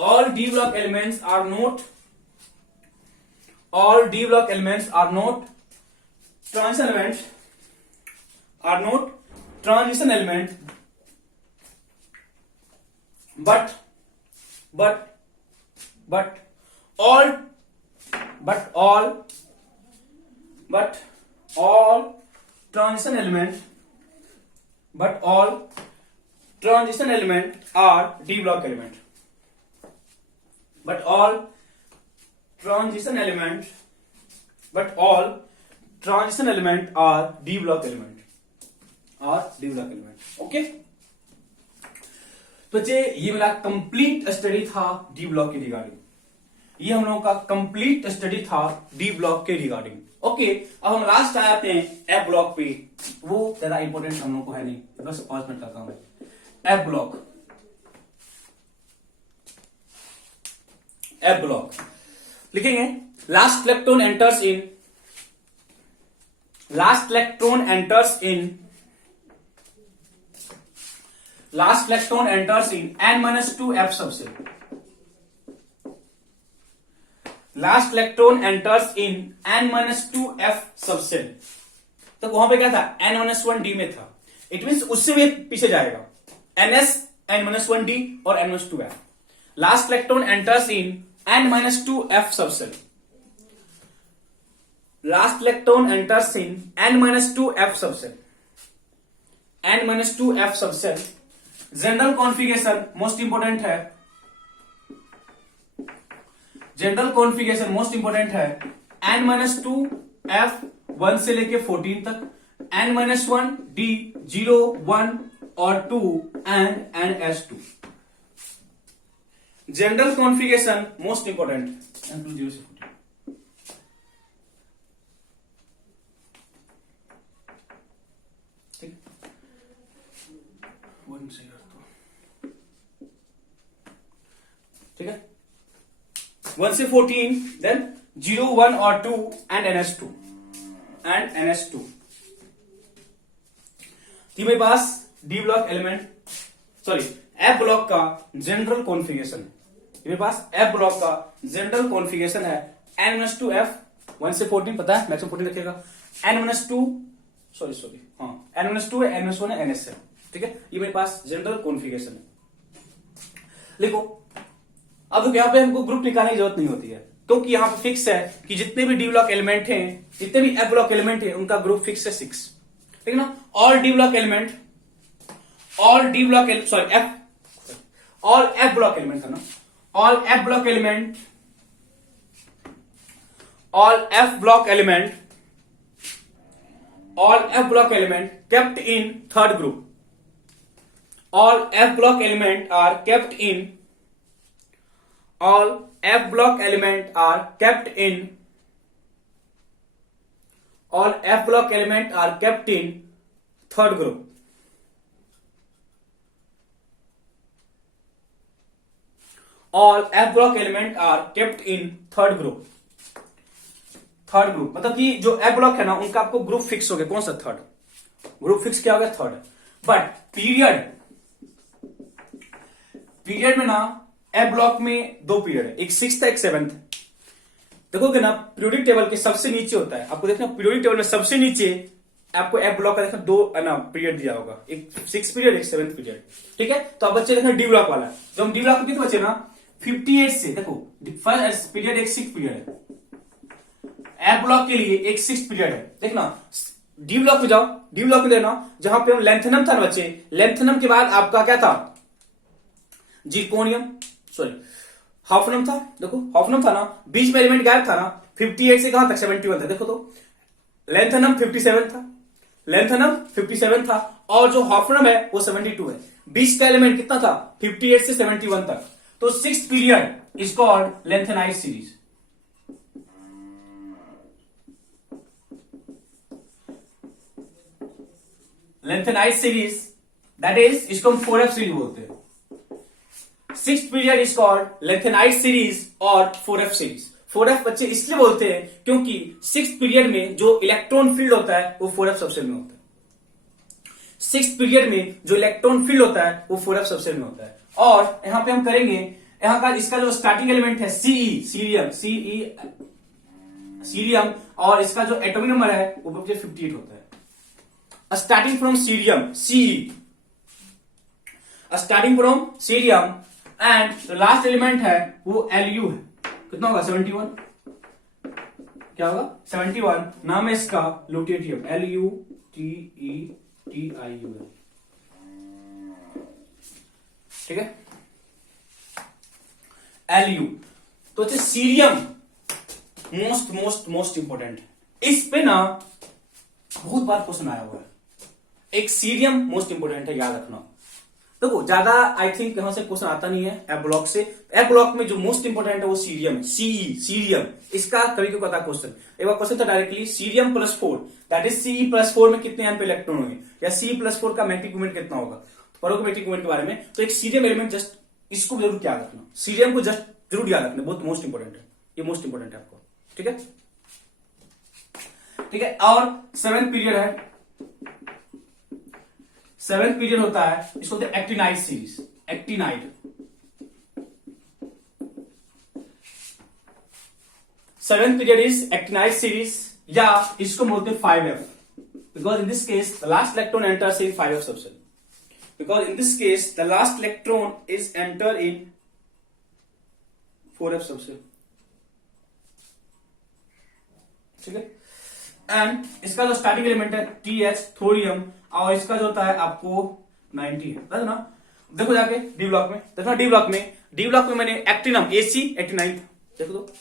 All D block elements are not transition element, but all transition element are D block element. But all transition element are D block element. Okay, तो ये मेरा complete study था D block के regarding. ये हम लोगों का complete study था डी ब्लॉक के रिगार्डिंग. ओके, अब हम लास्ट आते हैं एफ ब्लॉक पे. वो ज्यादा इंपॉर्टेंट हम लोग को है नहीं, बस 5 मिनट का काम है. एफ ब्लॉक लिखेंगे. Last electron enters in n-2f subcell. Last electron enters in n-2f subcell. तो वहां पे क्या था, n-1d में था. इट मीन्स उससे भी पीछे जाएगा, ns, n-1d और n-2f. Last electron enters in n-2f subcell. Last electron enters in n-2f subcell. n-2f subcell. General configuration most important है. n-2f 1 से लेके 14 तक, n-1d 0, 1 और 2 and ns2. General configuration most important. n2 0 से 14. ठीक, 1 से ठीक है, 1 से 14, देन 0, 1 और 2 एंड ns2. And NH2। थी मेरे पास D block element, sorry F block का जनरल कॉन्फ़िगरेशन है। मेरे पास एफ ब्लॉक का जनरल कॉन्फ़िगरेशन है N-2F 1 से 14, पता है मैक्सिमम 14 रखिएगा। N-2 सॉरी हाँ N-2 है, N-1 है, NS है, ठीक है। ये मेरे पास जनरल कॉन्फ़िगरेशन है। लिखो अब यहाँ पे हमको ग्रुप निकालने की जरूरत नहीं होती है, क्योंकि यहाँ पे फिक्स है कि जितने भी डी ब्लॉक एलिमेंट हैं, जितने भी एफ ब्लॉक एलिमेंट हैं, उनका ग्रुप फिक्स है 6, ठीक है ना। All D block element, all D block sorry F, all F block element है ना, all F block element, all F block element, all F block element kept in third group, all F block element are kept in, all F block element are kept in, all F block element are kept in third group, all F block element are kept in third group। Third group मतलब कि जो F block है ना, उनका आपको group fix हो गया, कौन सा थर्ड ग्रुप फिक्स क्या हो गया, थर्ड। बट पीरियड में ना एफ ब्लॉक में 2 पीरियड है, एक 6th है, एक 7th। देखोगे ना पीरियोडिक टेबल के सबसे नीचे होता है, आपको देखना पीरियोडिक टेबल में सबसे नीचे आपको एफ ब्लॉक का देखना 2 ना पीरियड दिया होगा, एक 6th पीरियड, एक 7th पीरियड, ठीक है। तो आप बच्चे देखना डी ब्लॉक वाला, जब हम डी ब्लॉक कितने बचे ना 58 से, देखो फर्स्ट पीरियड एक 6th पीरियड है, एफ ब्लॉक के लिए एक 6th पीरियड है। देखना डी ब्लॉक में जाओ, डी ब्लॉक में देना जहां पे हम लेंथनम था ना बच्चे, लेंथनम के बाद आपका क्या था, जिरकोनियम, सॉरी हाफनम था, देखो हाफनम था ना, बीच में एलिमेंट गायब था ना, 58 से कहां तक 71 था, देखो तो लेंथनम 57 था, लेंथनम 57 था, और जो हाफनम है वो 72 है, बीच का एलिमेंट कितना था 58 से 71 तक। तो 6th period is called lanthanides series. Lanthanides series that is, इसको हम 4F सीरीज बोलते हैं। 6th period is called lanthanides series और 4F सीरीज। 4F बच्चे इसलिए बोलते हैं क्योंकि 6th पीरियड में जो इलेक्ट्रॉन फील्ड होता है वो 4F सबसेल में होता है। 6th पीरियड में जो इलेक्ट्रॉन फील्ड होता है वो 4F सबसेल में होता है। और यहां पे हम करेंगे, यहां का इसका जो स्टार्टिंग एलिमेंट है सीई, सीरियम, और इसका जो एटॉमिक नंबर है वो 58 होता है। Starting from cerium CE, starting from cerium, and जो लास्ट एलिमेंट है वो Lu है, कितना होगा 71, क्या होगा 71, नाम है इसका लुटेटियम, LUTETIUM, ठीक है Lu। तो सीरियम मोस्ट इंपोर्टेंट, इस पे ना बहुत बार क्वेश्चन आया हुआ है। एक सीरियम मोस्ट इंपोर्टेंट है, याद रखना। देखो ज्यादा आई थिंक यहां से क्वेश्चन आता नहीं है एफ ब्लॉक से। एफ ब्लॉक में जो मोस्ट इंपोर्टेंट है वो सीरियम है, सीरियम। इसका कभी कभी पता क्वेश्चन, एक बार क्वेश्चन था directly cerium +4 that is Ce+4 में कितने पे इलेक्ट्रॉन होंगे, या Ce+4 का मैग्नेटिक मोमेंट कितना होगा, पैरामैग्नेटिक मोमेंट के बारे में। तो एक सीरियम एलिमेंट जस्ट इसको जरूर याद रखना, सीरियम को जस्ट जरूर याद रखना, बहुत मोस्ट इंपोर्टेंट है, ये मोस्ट इंपोर्टेंट है आपको, ठीक है ठीक है। और 7th पीरियड है, 7th पीरियड होता है, इसको बोलते हैं actinide series, actinide. 7th period is actinide series, या इसको बोलते हैं 5F, because in this case the last electron enters in 5F subshell, because in this case the last electron is enter in 4F subshell, ठीक है। And इसका जो starting element है TH thorium, और इसका जो होता है आपको 90 है ना। देखो जाके डी ब्लॉक में, देखो डी ब्लॉक में मैंने एक्टिनम AC 89 था, देखो तो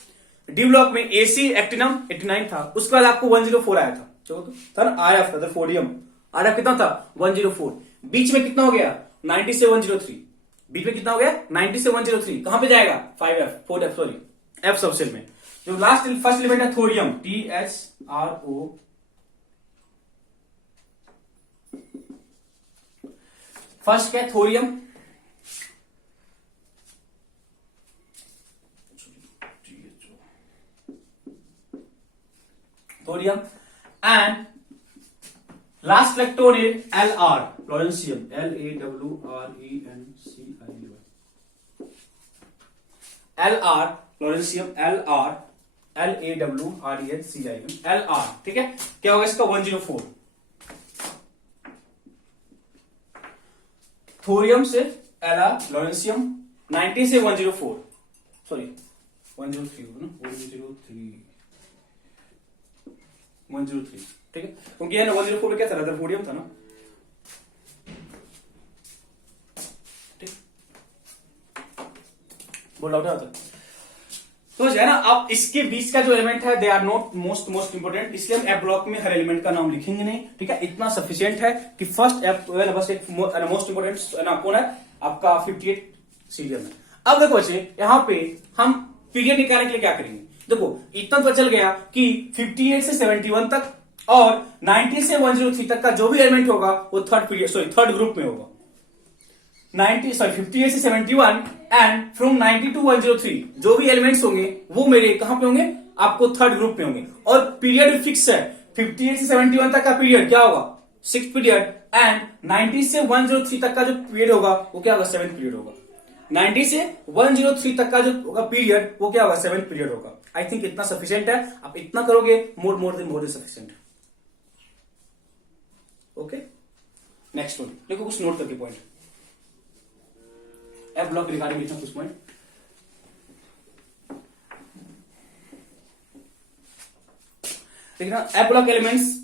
डी ब्लॉक में AC एक्टिनम 89 था। उसके बाद आपको 104 आया था, देखो तो था ना, RF था फोरियम, RF कितना था 104। बीच में कितना हो गया 90 से 103, बीच में कितना हो गया 90 से 103, कहां पे जाएगा 4F सॉरी F सबसेल में। जो लास्ट फर्स्ट एलिमेंट है थोरियम THRO, फर्स्ट क्या है thorium, and last electron is Lr, lawrencium, Lawrencium, Lr, lawrencium, Lr, Lawrencium, Lr, ठीक है। क्या होगा इसका 104, थोरियम से Lr, lawrencium 90 से 104, सॉरी 103 ना, 103, ठीक है, क्योंकि है ना 104 में क्या था, थोरियम था ना, ठीक, बोल डाउट आता। तो जो है ना, अब इसके बीच का जो एलिमेंट है, they are not most important, इसलिए हम एफ ब्लॉक में हर एलिमेंट का नाम लिखेंगे नहीं, ठीक है। इतना सफिशिएंट है कि फर्स्ट एफ बस एक मोस्ट इंपोर्टेंट ना कौन है आपका 58 सीरियल में। अब देखो बच्चे, यहाँ पे हम पीरियड निकालने के लिए क्या करेंगे, देखो इतना तो चल गया कि 58 से 71 तक और 90 से 103 तक का जो भी एलिमेंट होगा वो थर्ड ग्रुप में होगा। 58 से 71 एंड फ्रॉम 90 टू 103 जो भी एलिमेंट्स होंगे वो मेरे कहां पे होंगे, आपको थर्ड ग्रुप में होंगे। और पीरियड फिक्स है, 58 से 71 तक का पीरियड क्या होगा, 6th पीरियड, एंड 90 से 103 तक का जो पीरियड होगा वो क्या होगा, 7th पीरियड होगा। 90 से 103 तक का जो होगा पीरियड वो क्या होगा, 7th पीरियड होगा। आई थिंक इतना सफिशिएंट है, आप इतना करोगे more than sufficient. Okay, next one देखो, कुछ नोट करके पॉइंट एफ ब्लॉक रिगार्डिंग लिखना कुछ पॉइंट। देखना, F block elements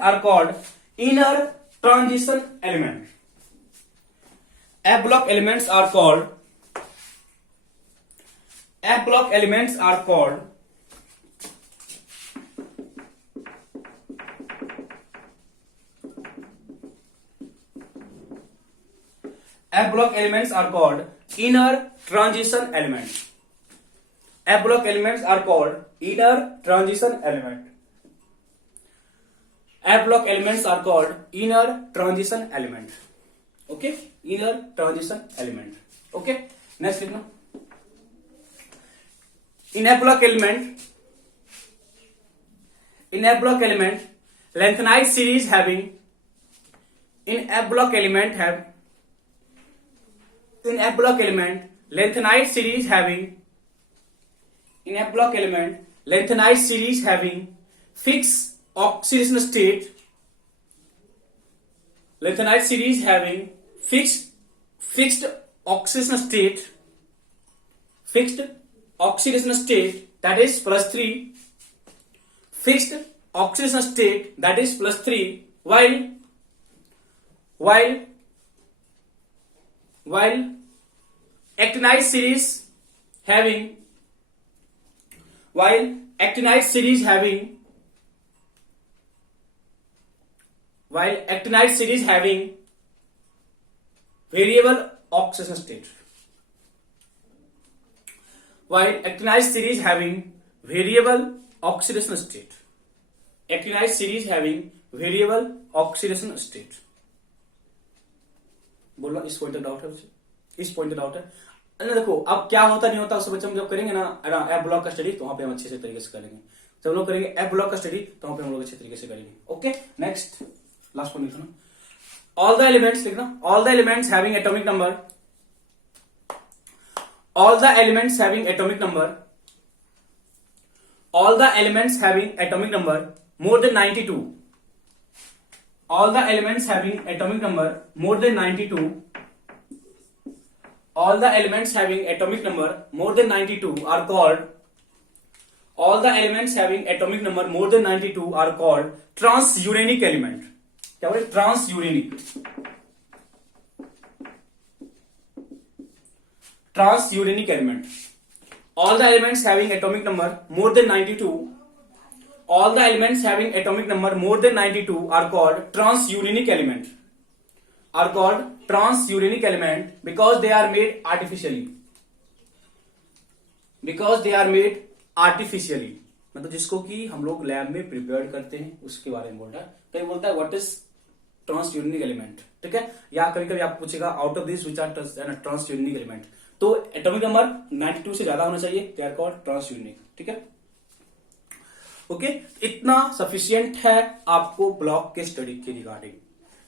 are called inner transition element. F block elements are called F block elements are called inner transition element. F block elements are called inner transition element. F block elements are called inner transition element. Okay, inner transition element. Okay, next लिखना, in F block element lengthenized series having lengthenized series having fixed oxidation state, lengthenized series having fixed oxidation state that is +3, fixed oxidation state that is +3, while actinide series having variable oxidation state. While actinide series having variable oxidation state. Actinide series having variable oxidation state. बोलो, इस point doubt है, इस point doubt है। देखो अब क्या होता नहीं होता उस बच्चे हम जब करेंगे ना एफ ब्लॉक का स्टडी, तो वहां पे हम अच्छे से तरीके से करेंगे। जब लोग करेंगे एफ ब्लॉक का स्टडी तो वहां पे हम लोग अच्छे तरीके से करेंगे। ओके, नेक्स्ट लास्ट पॉइंट लिखना, all the elements लिखना, all the elements having atomic number more than 92, all the elements having atomic number more than 92 are called transuranic element. क्या बोले, transuranic element. All the elements having atomic number more than 92 are called transuranic element. Because they are made artificially. मतलब जिसको कि हम लोग lab में prepare करते हैं उसके बारे में बोल रहा है। कहीं बोलता है व्हाट इज ट्रांसयूरेनिक एलिमेंट, ठीक है। या कभी कभी आप पूछेगा out of this which are transuranic element, तो एटॉमिक नंबर 92 से ज्यादा होना चाहिए, दे आर कॉल्ड ट्रांसयूरेनिक, ठीक है। ओके, इतना सफिशियंट है आपको ब्लॉक के स्टडी के रिगार्डिंग।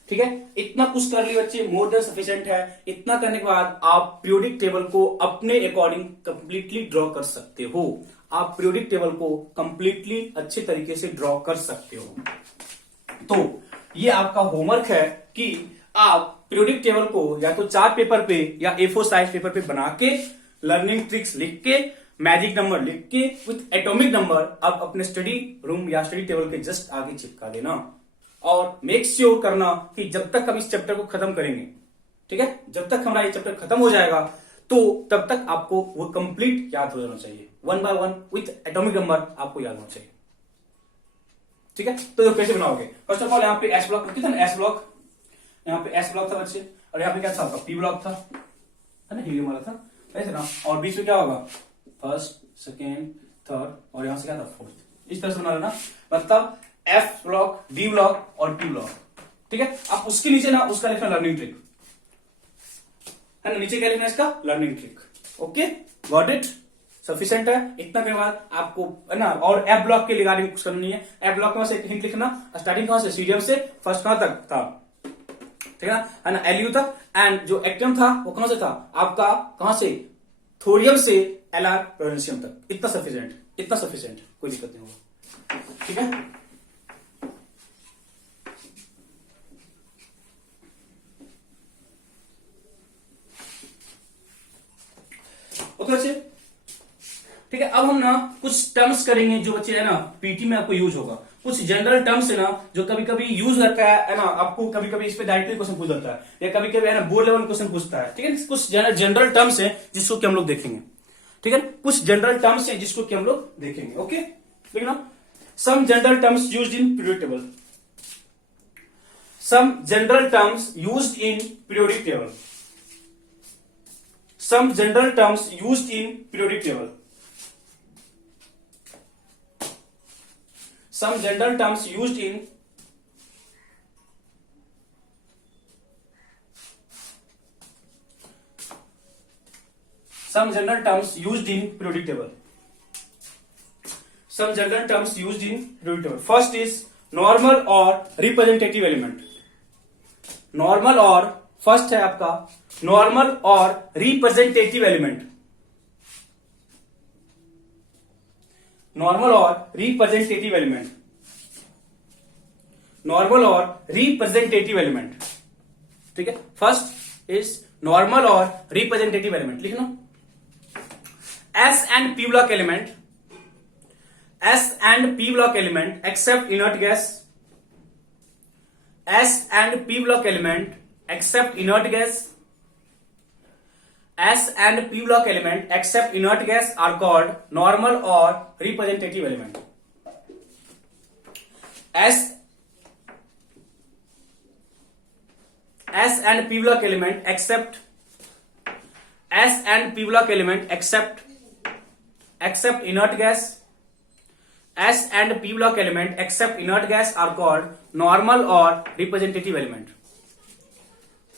ठीक है, इतना कुछ कर लिए बच्चे, मोर देन सफिशियंट है। इतना करने के बाद आप पीरियोडिक टेबल को अपने अकॉर्डिंग कंप्लीटली ड्रॉ कर सकते हो। आप पीरियोडिक टेबल को कंप्लीटली अच्छे तरीके से ड्रॉ कर सकते हो। तो ये आपका होमवर्क है कि आप पीरियोडिक टेबल को या तो चार्ट पेपर पे या A4 साइज पेपर पे बना के, लर्निंग ट्रिक्स लिख के, मैजिक नंबर लिख के विथ एटॉमिक नंबर आप अपने स्टडी रूम या स्टडी टेबल के जस्ट आगे चिपका देना। और मेक श्योर करना कि जब तक हम इस चैप्टर को खत्म करेंगे, ठीक है, जब तक हमारा ये चैप्टर खत्म हो जाएगा तो तब तक आपको वो कंप्लीट याद हो जाना चाहिए। 1 by 1 विथ एटॉमिक नंबर आपको याद होना चाहिए। ठीक है, तो कैसे बनाओगे? फर्स्ट ऑफ ऑल यहाँ पे एस ब्लॉक कितना, एस ब्लॉक, यहाँ पे एस ब्लॉक था बच्चे, और यहाँ पे क्या था आपका पी ब्लॉक था, है ना, हीलियम वाला था, ऐसे ना, और बीच में क्या होगा, फर्स्ट, सेकेंड, थर्ड, और यहां से क्या था, फोर्थ। इस तरह से बना लेना, मतलब एफ ब्लॉक, डी ब्लॉक और पी ब्लॉक। ठीक है, अब उसके नीचे ना उसका लिखना लर्निंग ट्रिक, है ना, नीचे क्या लिखना इसका, learning trick. Okay, got it, sufficient है। इतना के बाद आपको, है ना, और एफ ब्लॉक के रिगार्डिंग कुछ करना नहीं है। एफ ब्लॉक में से एक हिंट लिखना, स्टार्टिंग कहां से, सीरियम से फर्स्ट कहां तक था, ठीक है ना, एलयू तक, एंड जो एक्टियम था वो कहां से था आपका, कहां से, थोरियम से एलआर प्रोनेशियम तक। इतना सफिशिएंट, इतना सफिशिएंट, कोई दिक्कत नहीं होगा। ठीक है, ओके बच्चे, ठीक है। अब हम ना कुछ टर्म्स करेंगे जो बच्चे है ना पीटी में आपको यूज होगा। कुछ जनरल टर्म्स है ना जो कभी कभी यूज करता है ना, आपको कभी कभी इस पे डायरेक्टली क्वेश्चन पूछ जाता है, या कभी कभी है ना बोर्ड लेवल क्वेश्चन पूछता है। ठीक है, कुछ जनरल टर्म्स है जिसको कि हम लोग देखेंगे। ठीक है, कुछ जनरल टर्म्स है जिसको कि हम लोग देखेंगे। ओके, ठीक ना, some general terms used in periodic table, some general terms used in periodic table, some general terms used in periodic table, some general terms used in some general terms used in periodic table, some general terms used in periodic table. First is normal or representative element, normal और first है आपका normal और representative element, normal और representative element, normal और representative element. ठीक है, first is normal और representative element. लिखना, S and P block element, S and P block element except inert gas, S and P block element except inert gas, S and P block element except inert gas are called normal or representative element. S and P block element except S and P block element except inert gas, S and P block element except inert gas are called normal or representative element,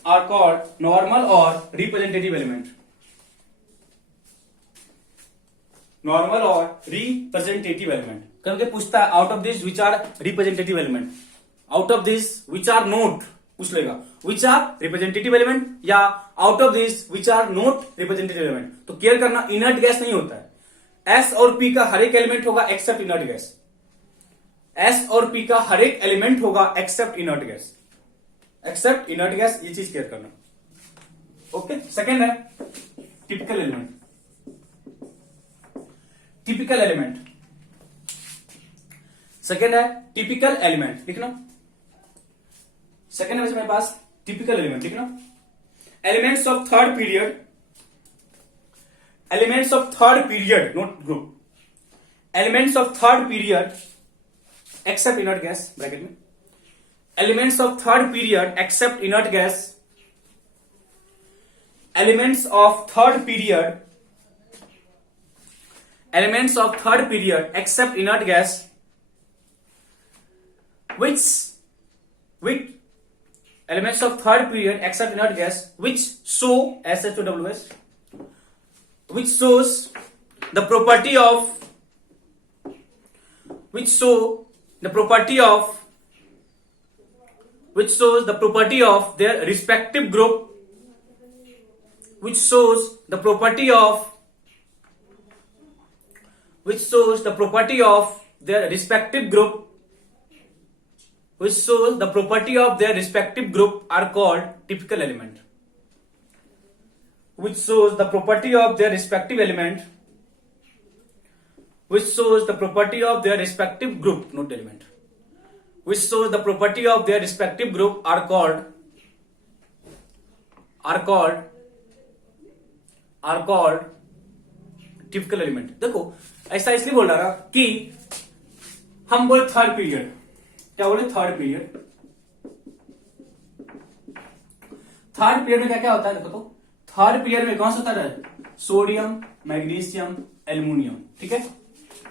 are called normal or representative element, normal और representative element. करके पूछता है out of this which are representative element, out of this which are not, पूछ लेगा which are representative element या out of this which are not representative element. तो care करना, inert gas नहीं होता है, एस और पी का हर एक एलिमेंट होगा एक्सेप्ट इनर्ट गैस, एस और पी का हर एक एलिमेंट होगा except inert gas, except inert gas, ये चीज क्लियर करना। ओके, सेकेंड है typical element, typical element, second है टिपिकल एलिमेंट। लिखना, सेकेंड है मेरे पास टिपिकल एलिमेंट। लिखना, elements of third period, elements of third period not group, elements of third period except inert gas, bracket में, elements of third period except inert gas, elements of third period, elements of third period except inert gas which elements of third period except inert gas which show SHOWS, which shows the property of which show the property of which shows the property of their respective group, which shows the property of their respective group, which shows the property of their respective group are called typical element. Which shows the property of their respective element, which shows the property of their respective group, not element, which shows the property of their respective group are called typical element. देखो ऐसा इसलिए बोल रहा कि हम बोले third period, क्या बोले थर्ड पीरियड. थर्ड पीरियड में क्या क्या होता है देखो. तो थर्ड पीरियड में कौन सा होता है? Sodium, magnesium, aluminium. ठीक है.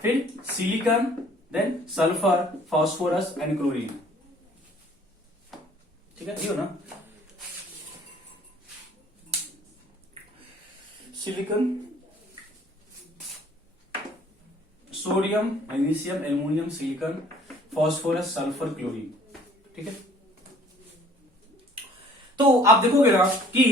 फिर silicon, then sulphur, phosphorus and chlorine. ठीक है. ये हो ना. Silicon, sodium, magnesium, aluminium, silicon, phosphorus, sulphur, chlorine. ठीक है. तो आप देखोगे ना कि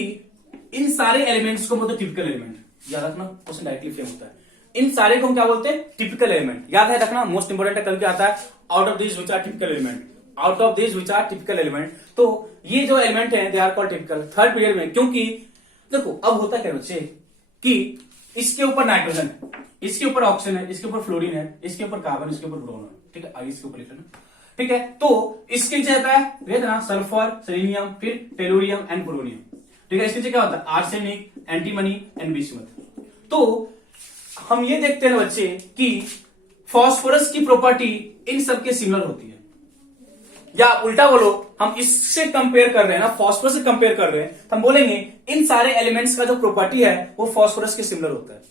इन सारे एलिमेंट्स को बोलते हैं टिपिकल एलिमेंट. याद रखना, क्वेश्चन डायरेक्टली फ्रेम होता है. इन सारे को हम क्या बोलते हैं? Typical element. याद है रखना, मोस्ट इंपोर्टेंट है. कभी क्या आता है? Out of this which are typical element. Out of this which are typical element. तो ये जो एलिमेंट है they are called typical third period में. क्योंकि देखो अब होता क्या बच्चे कि इसके ऊपर नाइट्रोजन है, इसके ऊपर ऑक्सीजन है, इसके ऊपर फ्लोरीन है, इसके ऊपर कार्बन, इसके ऊपर ब्रोमोन है. ठीक है. आगे इसके ऊपर लिख लेना. ठीक है. तो इसके जगह पे है ना सल्फर, सेलेनियम, फिर टेलुरियम एंड पोलोनियम. ठीक है. इसके जगह क्या होता है? Arsenic, antimony and bismuth. तो हम ये देखते हैं बच्चे कि फास्फोरस की प्रॉपर्टी इन सबके सिमिलर होती है. या उल्टा बोलो, हम इससे कंपेयर कर रहे हैं ना, फास्फोरस से कंपेयर कर रहे हैं, तो हम बोलेंगे इन सारे एलिमेंट्स का जो प्रॉपर्टी है वो फास्फोरस के सिमिलर होता है.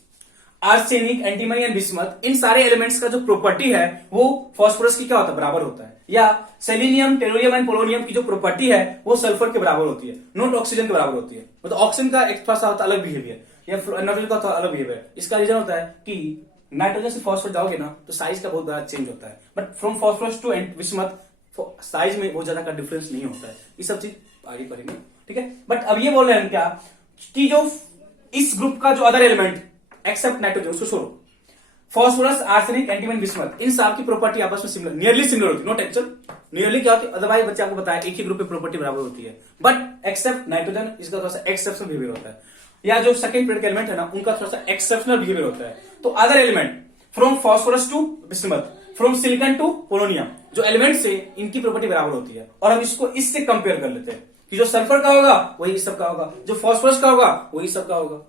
आर्सेनिक, एंटीमनी एंड बिस्मथ, इन सारे एलिमेंट्स का जो प्रॉपर्टी है वो फास्फोरस की क्या होता है? बराबर होता है. या सेलेनियम, टेलुरियम एंड पोलोनियम की जो प्रॉपर्टी है वो सल्फर के बराबर होती है, नॉट ऑक्सीजन के बराबर होती है. मतलब ऑक्सीजन का एक थोड़ा सा होता है अलग बिहेवियर, या नाइट्रोजन का थोड़ा अलग बिहेवियर. इसका रीजन होता है कि नाइट्रोजन से फास्फोरस जाओगे ना तो साइज का बहुत बड़ा चेंज होता है. But from phosphorus to bismuth size में बहुत ज्यादा का डिफरेंस नहीं होता है. ये सब चीज आगे करेंगे. ठीक है. बट अब ये बोल रहे हैं क्या कि जो इस ग्रुप का जो अदर एलिमेंट एक्सेप्ट नाइट्रोजन उसको छोड़ो, फास्फोरस, आर्सेनिक, एंटीमनी, बिस्मथ, इन सब की प्रॉपर्टी आपस में सिमिलर, नियरली सिमिलर होती है. नॉट एक्चुअल, नियरली क्या होती है? अदरवाइज बच्चे आपको बताया एक ही ग्रुप की प्रॉपर्टी बराबर होती है. बट एक्सेप्ट नाइट्रोजन, इसका थोड़ा सा एक्सेप्शनल बिहेवियर होता है. या जो सेकंड पीरियड के एलिमेंट है ना उनका थोड़ा सा एक्सेप्शनल बिहेवियर होता है. तो other element from phosphorus to bismuth, from silicon to polonium, जो एलिमेंट से इनकी प्रॉपर्टी बराबर होती है. और हम इसको इससे कंपेयर कर लेते हैं कि जो सल्फर का होगा वही इस सब का होगा, जो फास्फोरस का होगा वही सब का होगा.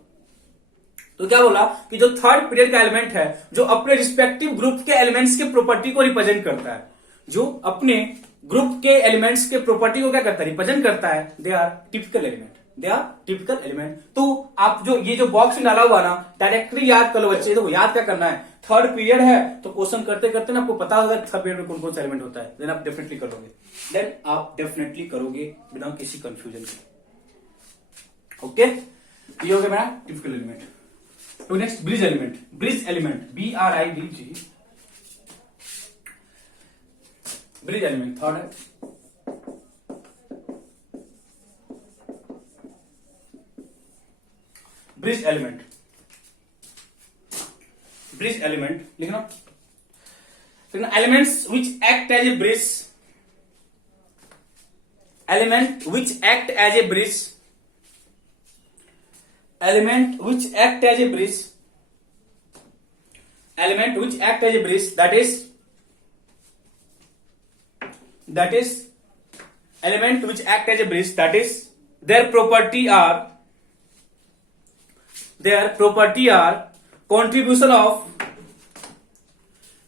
तो क्या बोला कि जो थर्ड पीरियड का एलिमेंट है जो अपने रिस्पेक्टिव ग्रुप के एलिमेंट्स के प्रॉपर्टी को रिप्रेजेंट करता है, जो अपने ग्रुप के एलिमेंट्स के प्रॉपर्टी को क्या करता है? रिप्रेजेंट करता है. They are typical element. They are typical element. तो आप जो ये जो बॉक्स में डाला हुआ ना डायरेक्टली याद कर लो बच्चे. देखो याद क्या करना है, थर्ड पीरियड है तो क्वेश्चन करते करते ना आपको पता होगा थर्ड पीरियड में कौन कौन सा एलिमेंट होता है. देन आप डेफिनेटली करोगे बिना किसी कंफ्यूजन के. ओके. ये हो गया मेरा टिपिकल एलिमेंट. तो next bridge element. Bridge element BRIDG, bridge element third है. ब्रिज एलिमेंट, ब्रिज एलिमेंट लिखना. Elements which act as a bridge, element which act as a bridge, element which act as a bridge, element which act as a bridge, that is element which act as a bridge, that is their property are contribution of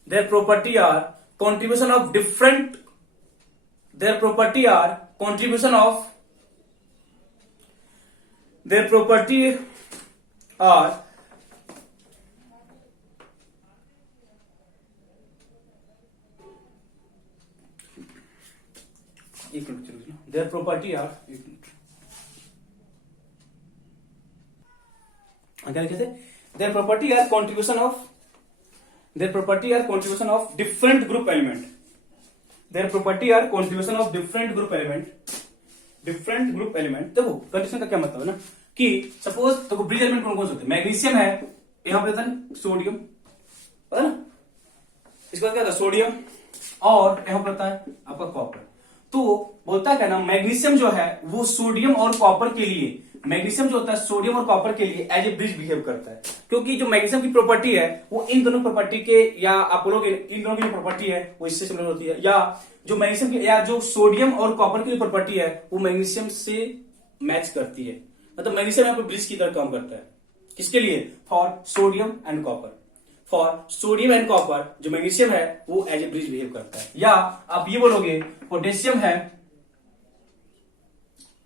their property are contribution of different their property are contribution of their property are their property are क्या लिखे थे? their property are contribution of their property are contribution of different group element, their property are contribution of different group element, different group element. देखो condition का क्या मतलब है ना कि सपोज देखो ब्रिज एलिमेंट कौन कौन से होते हैं, मैग्नीशियम है, यहां पे होता है सोडियम, पता ना, इसके बाद क्या होता है सोडियम, और यहां पर होता है आपका कॉपर। तो बोलता क्या ना, मैग्नीशियम जो है वो सोडियम और कॉपर के लिए, मैग्नीशियम जो होता है सोडियम और कॉपर के लिए एज ए ब्रिज बिहेव करता है, क्योंकि जो मैग्नीशियम की प्रॉपर्टी है वो इन दोनों प्रॉपर्टी के, या आप बोलोगे इन दोनों की प्रॉपर्टी है वो इससे सिमिलर होती है, या जो मैग्नीशियम की या जो सोडियम और कॉपर की प्रॉपर्टी है वो मैग्नीशियम से मैच करती है, मतलब मैग्नीशियम यहाँ पे ब्रिज की तरह काम करता है। किसके लिए? For sodium and copper, for sodium and copper जो मैग्नीशियम है वो एज ए ब्रिज बिहेव करता है। या आप ये बोलोगे पोटेशियम है,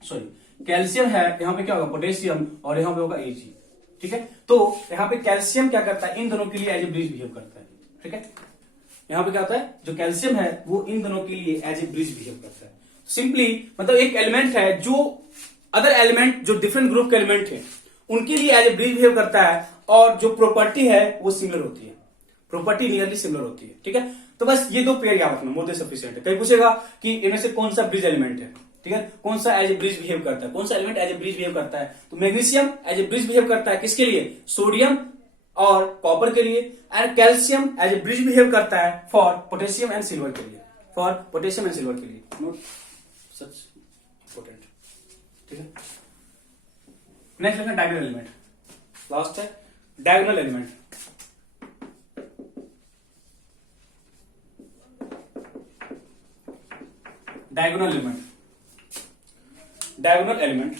सॉरी कैल्शियम है, यहां पे क्या होगा पोटेशियम, और यहां पे होगा Ag, ठीक है। तो यहां पे कैल्शियम क्या करता है, इन दोनों के लिए एज ए ब्रिज बिहेव करता है, ठीक है। यहां पे क्या होता है, जो कैल्शियम है वो इन दोनों के लिए एज ए ब्रिज बिहेव करता है। सिंपली मतलब एक एलिमेंट है जो अदर एलिमेंट जो डिफरेंट ग्रुप के एलिमेंट है उनके लिए एज ए ब्रिज बिहेव करता है, और जो प्रॉपर्टी है वो सिमिलर होती है, प्रॉपर्टी नियरली सिमिलर होती है, ठीक है। तो बस ये दो पेयर याद रखना, मोर देन सफिशिएंट है। कहीं पूछेगा कि इनमें से कौन सा ब्रिज एलिमेंट है, ठीक है, कौन सा एज ए ब्रिज बिहेव करता है, कौन सा element as a bridge behave करता है, तो magnesium as a bridge behave करता है किसके लिए, सोडियम और कॉपर के लिए, and calcium as a bridge behave करता है फॉर पोटेशियम एंड सिल्वर के लिए, फॉर पोटेशियम एंड सिल्वर के लिए, नोट सच इंपॉर्टेंट, ठीक है। नेक्स्ट लेना डायगोनल एलिमेंट, लास्ट है diagonal element. Diagonal element, diagonal element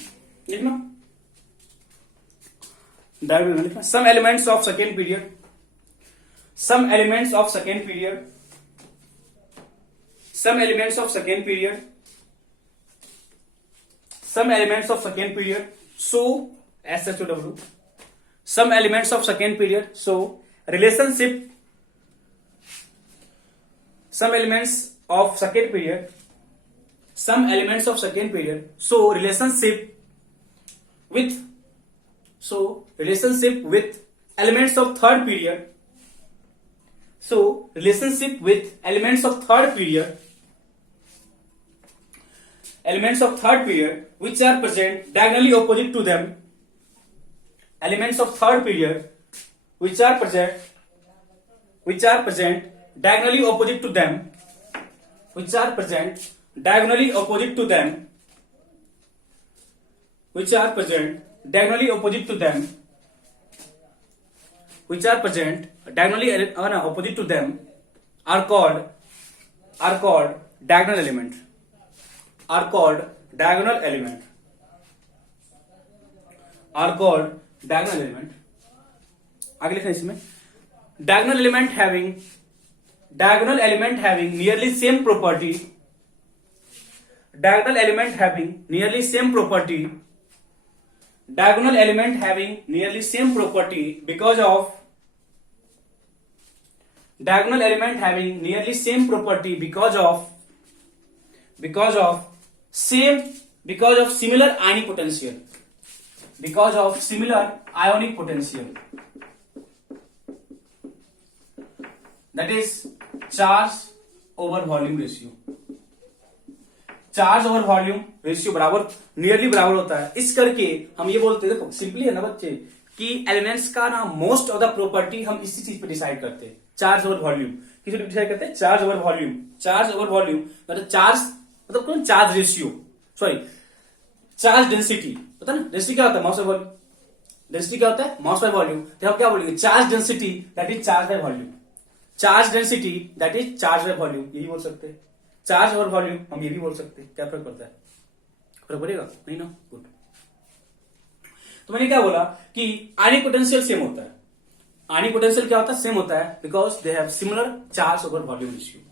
लिखना, डायगोनल लिखना, some elements of second period, some elements of second period, some elements of second period, some elements of second period show SHOW, some elements of second period show relationship, some elements of second period, some elements of second period show relationship with, so relationship with elements of third period, so relationship with elements of third period, elements of third period which are present diagonally opposite to them, elements of third period which are present diagonally opposite to them, which are present diagonally opposite to them, which are present diagonally opposite to them, which are present diagonally opposite to them are called diagonal element, are called diagonal element, are called diagonal element। आगे लिखना इसमें, diagonal element having nearly same property, diagonal element having nearly same property, diagonal element having nearly same property because of, diagonal element having nearly same property because of similar ionic potential, because of similar ionic potential, that is charge over volume ratio, charge over volume ratio बराबर nearly बराबर होता है। इस करके हम ये बोलते हैं, देखो सिंपली है ना बच्चे, कि एलिमेंट्स का ना मोस्ट ऑफ द प्रॉपर्टी हम इसी चीज पे डिसाइड करते हैं, चार्ज ओवर वॉल्यूम। किसी डिसाइड करते हैं charge over volume, charge over volume मतलब चार्ज मतलब charge ratio, sorry charge density, पता ना डेंसिटी क्या होता है, मास बाय वॉल्यूम, डेंसिटी क्या होता है, मास बाय वॉल्यूम। तो हम क्या बोलेंगे, charge density that is charge by volume, charge density that is charge by volume, यही बोल सकते हैं। चार्ज और वॉल्यूम हम ये भी बोल सकते हैं, क्या फर्क पड़ता है, फर्क पड़ेगा नहीं ना, गुड। तो मैंने क्या बोला कि आयनिक पोटेंशियल सेम होता है, आयनिक पोटेंशियल क्या होता है, सेम होता है, because they have similar charge over volume ratio,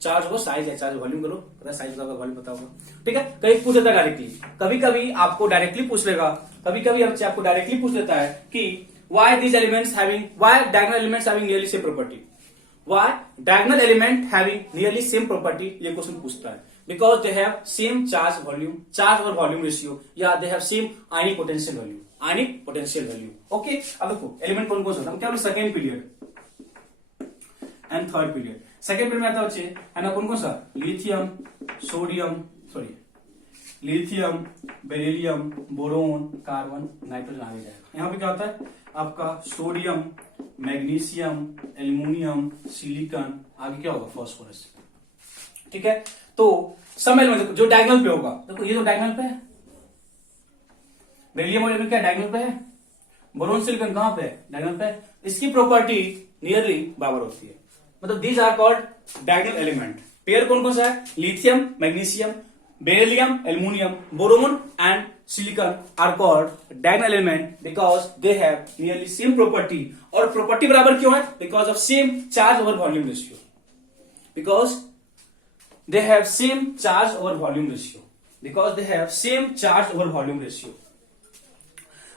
charge over size है, चार्ज वॉल्यूम करो, पता साइज का वॉल्यूम पता होगा, ठीक है। कहीं पूछ लेता है डायरेक्टली, कभी कभी आपको डायरेक्टली पूछ लेगा, कभी कभी आपको डायरेक्टली पूछ लेता है कि why this elements having, why diagonal elements having nearly same property, why diagonal element having nearly same property, ये क्वेश्चन पूछता है, because they have same charge volume, charge over volume ratio, या they have same ionic potential value, ionic potential value, okay। अब देखो element कौन कौन सा होता है, क्या second period, and third period. Second period में आता है बच्चे है ना कौन कौन सा, lithium, lithium, beryllium, boron, carbon, nitrogen आगे जाएगा। यहाँ पे क्या होता है आपका सोडियम, मैग्नीशियम, एल्यूमिनियम, सिलिकॉन, आगे क्या होगा फास्फोरस। ठीक है, तो सब एलिमेंट जो डायगोनल पे होगा, देखो ये तो डायगोनल पे है, बेरिलियम और क्या डायगोनल पे है, बोरोन सिलिकॉन कहां पे है, डायगोनल पे है। इसकी प्रॉपर्टी नियरली बराबर होती है, मतलब these are called diagonal element. Pair कौन कौन सा है, lithium, magnesium, beryllium, aluminium, boron and silicon are called diagonal element because they have nearly same property. और प्रॉपर्टी बराबर क्यों है, because of same charge over volume ratio, because they have same charge over volume ratio, because they have same charge over volume ratio।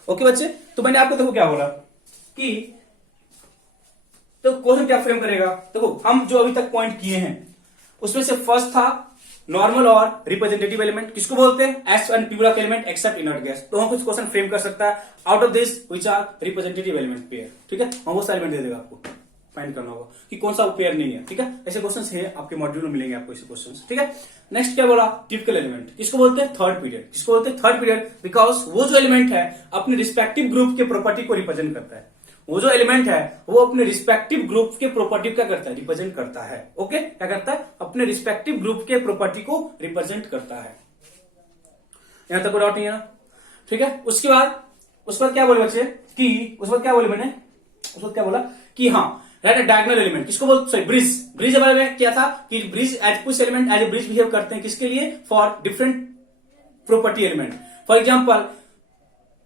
Okay बच्चे, तो मैंने आपको देखो क्या बोला कि तो क्वेश्चन क्या फ्रेम करेगा, देखो हम जो अभी तक पॉइंट किए हैं उसमें से फर्स्ट था नॉर्मल और रिप्रेजेंटेटिव एलिमेंट, किसको बोलते हैं, एस एंड प्यूरा एलिमेंट एक्सेप्ट इनर्ट गैस। तो हम कुछ क्वेश्चन फ्रेम कर सकता है out of this which are representative element pair. ठीक है, हम वो सारे एलिमेंट दे देगा आपको, फाइंड करना होगा कि कौन सा पेयर नहीं है। ठीक है, ऐसे क्वेश्चंस है आपके मॉड्यूल में मिलेंगे आपको ऐसे क्वेश्चंस। ठीक है, नेक्स्ट क्या बोला, टिपिकल एलिमेंट, किसको बोलते हैं, थर्ड पीरियड। किसको बोलते हैं, थर्ड पीरियड, बिकॉज वो जो एलिमेंट है अपने रिस्पेक्टिव ग्रुप के प्रॉपर्टी को रिप्रेजेंट करता है। वो जो एलिमेंट है वो अपने रिस्पेक्टिव ग्रुप के प्रॉपर्टी क्या करता है, रिप्रेजेंट करता है। ओके, क्या करता है, अपने रिस्पेक्टिव ग्रुप के प्रॉपर्टी को रिप्रेजेंट करता है। यहां तक कोई डाउट नहीं है ना। ठीक है, उसके बाद क्या बोले बच्चे कि उसके बाद क्या बोले मैंने, उसके बाद क्या बोला कि हाँ डायगोनल एलिमेंट, किसको बोलते, सॉरी ब्रिज के बारे में क्या था कि ब्रिज एज कुछ element as a bridge behave करते हैं, किसके लिए, for different property element. For example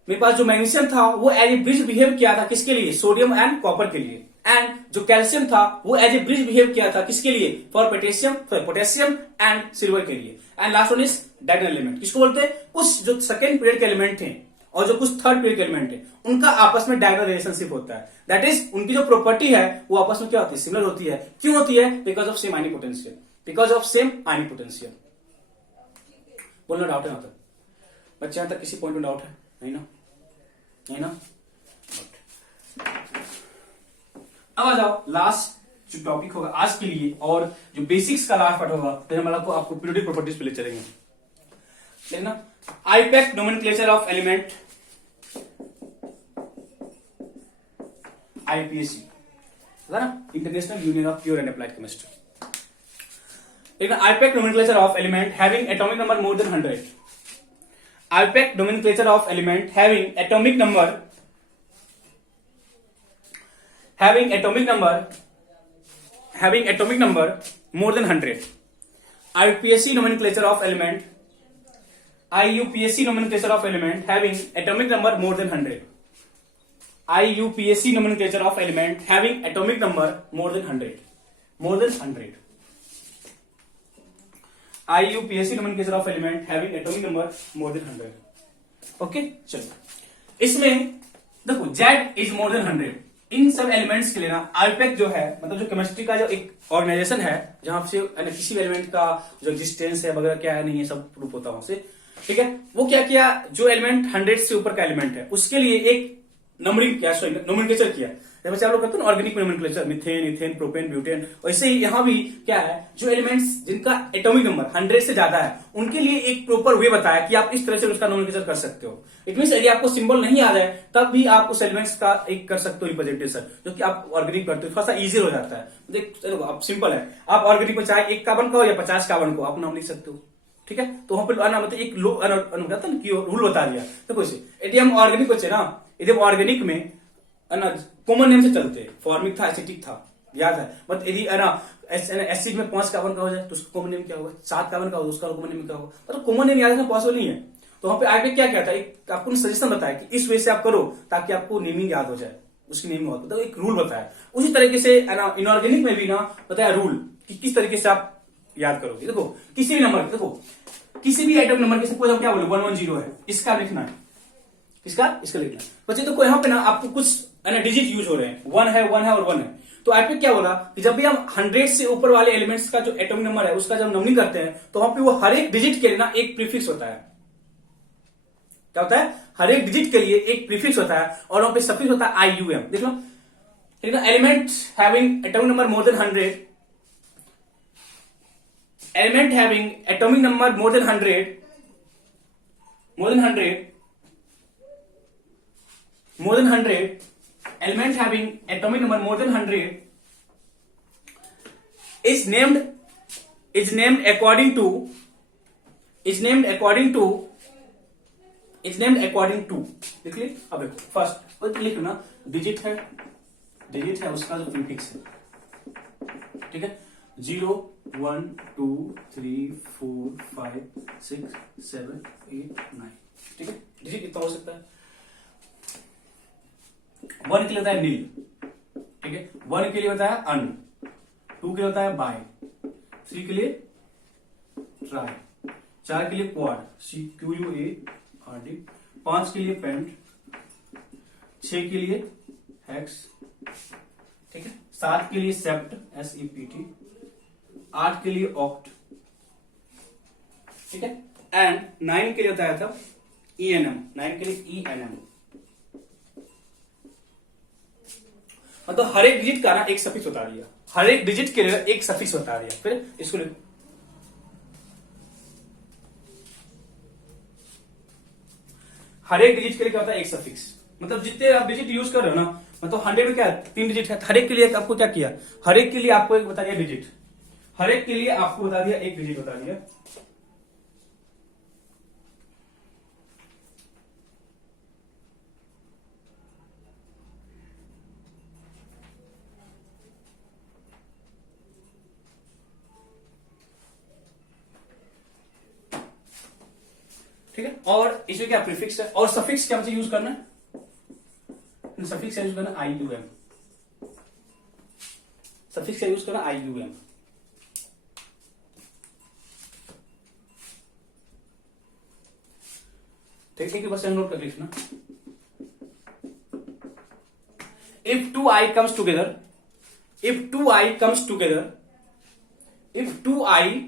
मेरे पास जो मैग्नीशियम था वो एज ए ब्रिज बिहेव किया था, किसके लिए, सोडियम एंड कॉपर के लिए। एंड जो कैल्शियम था वो एज ए ब्रिज बिहेव किया था, किसके लिए, फॉर पोटेशियम एंड सिल्वर के लिए। And last one is diagonal element, किसको बोलते हैं, कुछ जो सेकेंड पीरियड के एलिमेंट थे और जो कुछ थर्ड पीरियड के एलिमेंट है उनका आपस में डायगोनल रिलेशनशिप होता है। दैट इज उनकी जो प्रॉपर्टी है वो आपस में क्या होती है, सिमिलर होती है। क्यों होती है, because of same ionic potential, because of same ionic potential. बोलना डाउट है यहां तक बच्चे, यहां तक किसी पॉइंट में डाउट है, नहीं ना, नहीं ना। अब आ जाओ लास्ट जो टॉपिक होगा आज के लिए और जो बेसिक्स का लास्ट पार्ट होगा, फिर हम आपको पीरियोडिक प्रॉपर्टीज पे ले चलेंगे। लेना IUPAC nomenclature of element, IUPAC है ना, international union of pure and applied chemistry. लेकिन IUPAC nomenclature of element having atomic number more than 100, IUPAC nomenclature of element having atomic number more than 100, IUPAC nomenclature of element having atomic number more than 100, IUPAC nomenclature of element having atomic number more than 100, IUPAC nomenclature of element having atomic number more than 100। Okay, चलो इसमें देखो Z is more than 100, इन सब elements के लिए ना IUPAC जो है मतलब जो केमिस्ट्री का जो एक ऑर्गेनाइजेशन है जहां से किसी भी एलिमेंट का जो एग्जिस्टेंस है वगैरह क्या है नहीं है सब प्रूफ होता है वहां से। ठीक है, वो क्या किया, जो एलिमेंट 100 से ऊपर का एलिमेंट है उसके लिए एक नोमेनक्लेचर किया। जैसे आप लोग कहते हैं organic nomenclature, methane, ethane, propane, butane, वैसे ही यहाँ भी क्या है, जो एलिमेंट्स जिनका एटॉमिक नंबर 100 से ज्यादा है उनके लिए एक प्रॉपर वे बताया कि आप इस तरह से उसका नोमेनक्लेचर कर सकते हो। इट मींस यदि आपको सिंबल नहीं याद है तब भी आप उस एलिमेंट्स का एक कर सकते हो रिप्रेजेंटेशन, जो कि आप ऑर्गेनिक करते हो, थोड़ा सा इजी हो जाता है। देखो आप सिंपल है, आप ऑर्गेनिक में चाहे 1 कार्बन का हो या 50 कार्बन को आप नाम लिख सकते हो। ठीक है, तो वहां पर मतलब एक रूल बता दिया। देखो इसे यदि हम ऑर्गेनिक बचे ना, यदि हम ऑर्गेनिक में कॉमन नेम से चलते, फॉर्मिक था, एसिटिक था, याद है, बट यदि एसिड में 5 कार्बन का हो जाए तो उसका कॉमन नेम क्या होगा, 7 कार्बन का होगा उसका कॉमन नेम क्या होगा, तो कॉमन नेम याद रखना पॉसिबल नहीं है। तो वहां पे आगे क्या था, एक आपको सजेशन बताया कि इस वे से आप करो ताकि आपको नेमिंग याद हो जाए, उसकी नेमिंग हो तो एक रूल बताया। उसी तरीके से इनऑर्गेनिक में भी ना बताया रूल कि किस तरीके से आप याद करोगे। देखो किसी भी नंबर, देखो किसी भी आइटम नंबर के सपोज हम क्या बोले 110 है, इसका लिखना है, इसका लिखना है बच्चे। तो यहाँ पे ना आपको कुछ डिजिट यूज हो रहे हैं, 1 है और 1 है। तो आप क्या बोला कि जब भी हम 100 से ऊपर वाले एलिमेंट्स का जो एटॉमिक नंबर है उसका जब नंबरिंग करते हैं तो वहां पे वो हर एक डिजिट के लिए ना एक प्रीफिक्स होता है। क्या होता है, हर एक डिजिट के लिए एक प्रीफिक्स होता है और वहां पे सफिक्स होता है IUM। देख लो ठीक है, element having atomic number more than 100, element having atomic number more than 100, more than 100, element having atomic number more than 100 is named according to लिख ली। अब देखो फर्स्ट लिख ना, डिजिट है उसका जो प्रीफिक्स है, ठीक है, 0 1 2 3 4 5 6 7 8 9, ठीक है, डिजिट कितना हो सकता है। 1 के लिए होता है नील, ठीक है, 1 के लिए होता है अन, 2 के लिए होता है बाय, 3 के लिए ट्राई, 4 के लिए क्वाड, CQUARD, 5 के लिए पेंट, 6 के लिए हेक्स, ठीक है, 7 के लिए सेप्ट, SEPT, 8 के लिए ऑक्ट, ठीक है, एंड 9 के लिए होता है तब ENM, 9 के लिए ENM। मतलब हर एक डिजिट का ना एक सफिक्स बता दिया, हर एक डिजिट के लिए एक सफिक्स बता दिया। फिर इसको हर एक डिजिट के लिए क्या होता है, एक सफिक्स। मतलब जितने आप डिजिट यूज कर रहे हो ना, मतलब 100 में क्या है, 3 डिजिट है, हर एक के लिए आपको क्या किया, हर एक के लिए आपको एक बता दिया डिजिट, हर एक के लिए आपको बता दिया एक डिजिट बता दिया। ठीक है, और इसमें क्या प्रीफिक्स है, और सफिक्स क्या मुझे यूज करना है, सफिक्स यूज करना IUM, सफिक्स यूज करना IUM। ठीक है, एक बस नोट कर लिखना, if 2i comes together, if 2i comes together, if 2i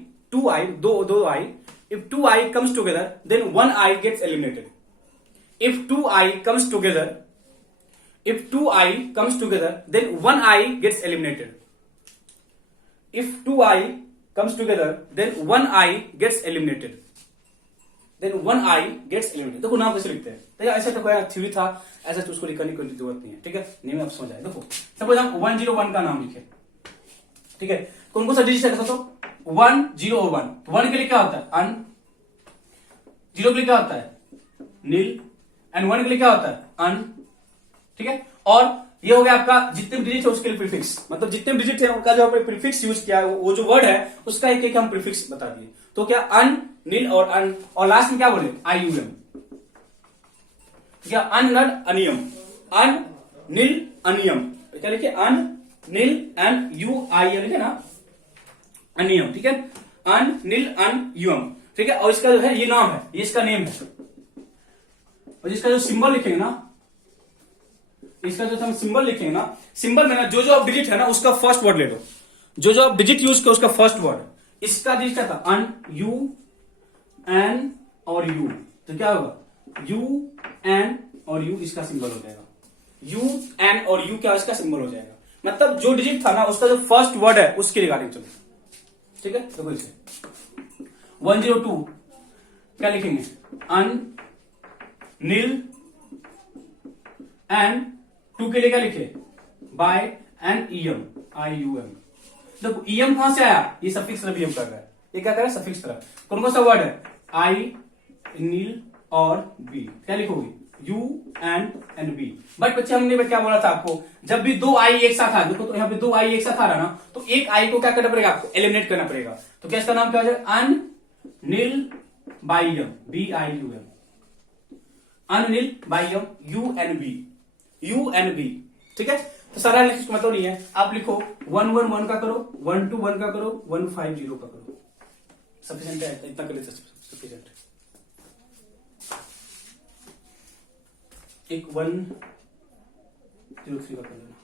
दो i, if 2i comes together then 1i gets eliminated, if 2i comes together, if 2i comes together then 1i gets eliminated, if 2i comes together then 1i gets eliminated, then 1i gets eliminated। देखो नाम कैसे लिखते हैं, तो ऐसा तो कोई theory था, ऐसा तो उसको लिखने की जरूरत नहीं है, ठीक है, नहीं में आप समझ आए। देखो सपोज हम 101 का नाम लिखे, ठीक है, कौन कौन सा डिजिट है, तो 101, 1 के लिए क्या होता है अन, 0 के लिए क्या होता है नील, एंड 1 के लिए क्या होता है अन, ठीक है, और ये हो गया आपका जितने भी डिजिट है उसके लिए प्रीफिक्स, मतलब जितने भी डिजिट है उनका जो आपने प्रीफिक्स यूज किया, वो जो वर्ड है उसका एक एक हम प्रीफिक्स बता दिए। तो क्या अन, नील और अन, और लास्ट में क्या बोले IUM, क्या अन नल अनियम, अन नील अनियम, क्या लिखे अन नील एंड UIL लिखे ना अनियम, ठीक है, अन नील अन यूएम, ठीक है, और इसका जो है ये नाम है, ये इसका नेम है, और इसका जो सिंबल लिखेंगे ना, इसका जो हम सिंबल लिखेंगे ना, सिंबल में ना जो जो आप डिजिट है ना उसका फर्स्ट वर्ड ले लो, जो जो आप डिजिट यूज करो उसका फर्स्ट वर्ड, इसका डिजिट क्या था अन, यू एन और यू, तो क्या होगा यू एन और यू, इसका सिंबल हो जाएगा यू एन और यू, क्या इसका सिंबल हो जाएगा, मतलब जो डिजिट था ना उसका जो फर्स्ट वर्ड है उसके रिगार्डिंग चलो, ठीक है। तो इसे 102 क्या लिखेंगे अन नील एंड 2 के लिए क्या लिखे बाय एंड EM IUM। देखो EM कहां से आया, ये सफिक्स तरफ EM कर रहा है, ये क्या कर रहा है सफिक्स तरफ, कौन कौन सा वर्ड है I नील और B, क्या लिखोगे U एंड B। बट बच्चे हमने क्या बोला था आपको, जब भी 2 I एक साथ आ, देखो तो यहाँ पे 2 I एक साथ आ रहा ना, तो एक I को क्या करना पड़ेगा आपको एलिमिनेट करना पड़ेगा, तो क्या इसका नाम क्या हो जाएगा अन नील बाइयम BIUM, अन नील बाइयम UNB, ठीक है। तो सारा लिख मतलब नहीं है, आप लिखो 111 का करो, 121 का करो, 150 का करो, सफिशिएंट है, इतना कर लेते सफिशिएंट। एक 103 का कर लेना,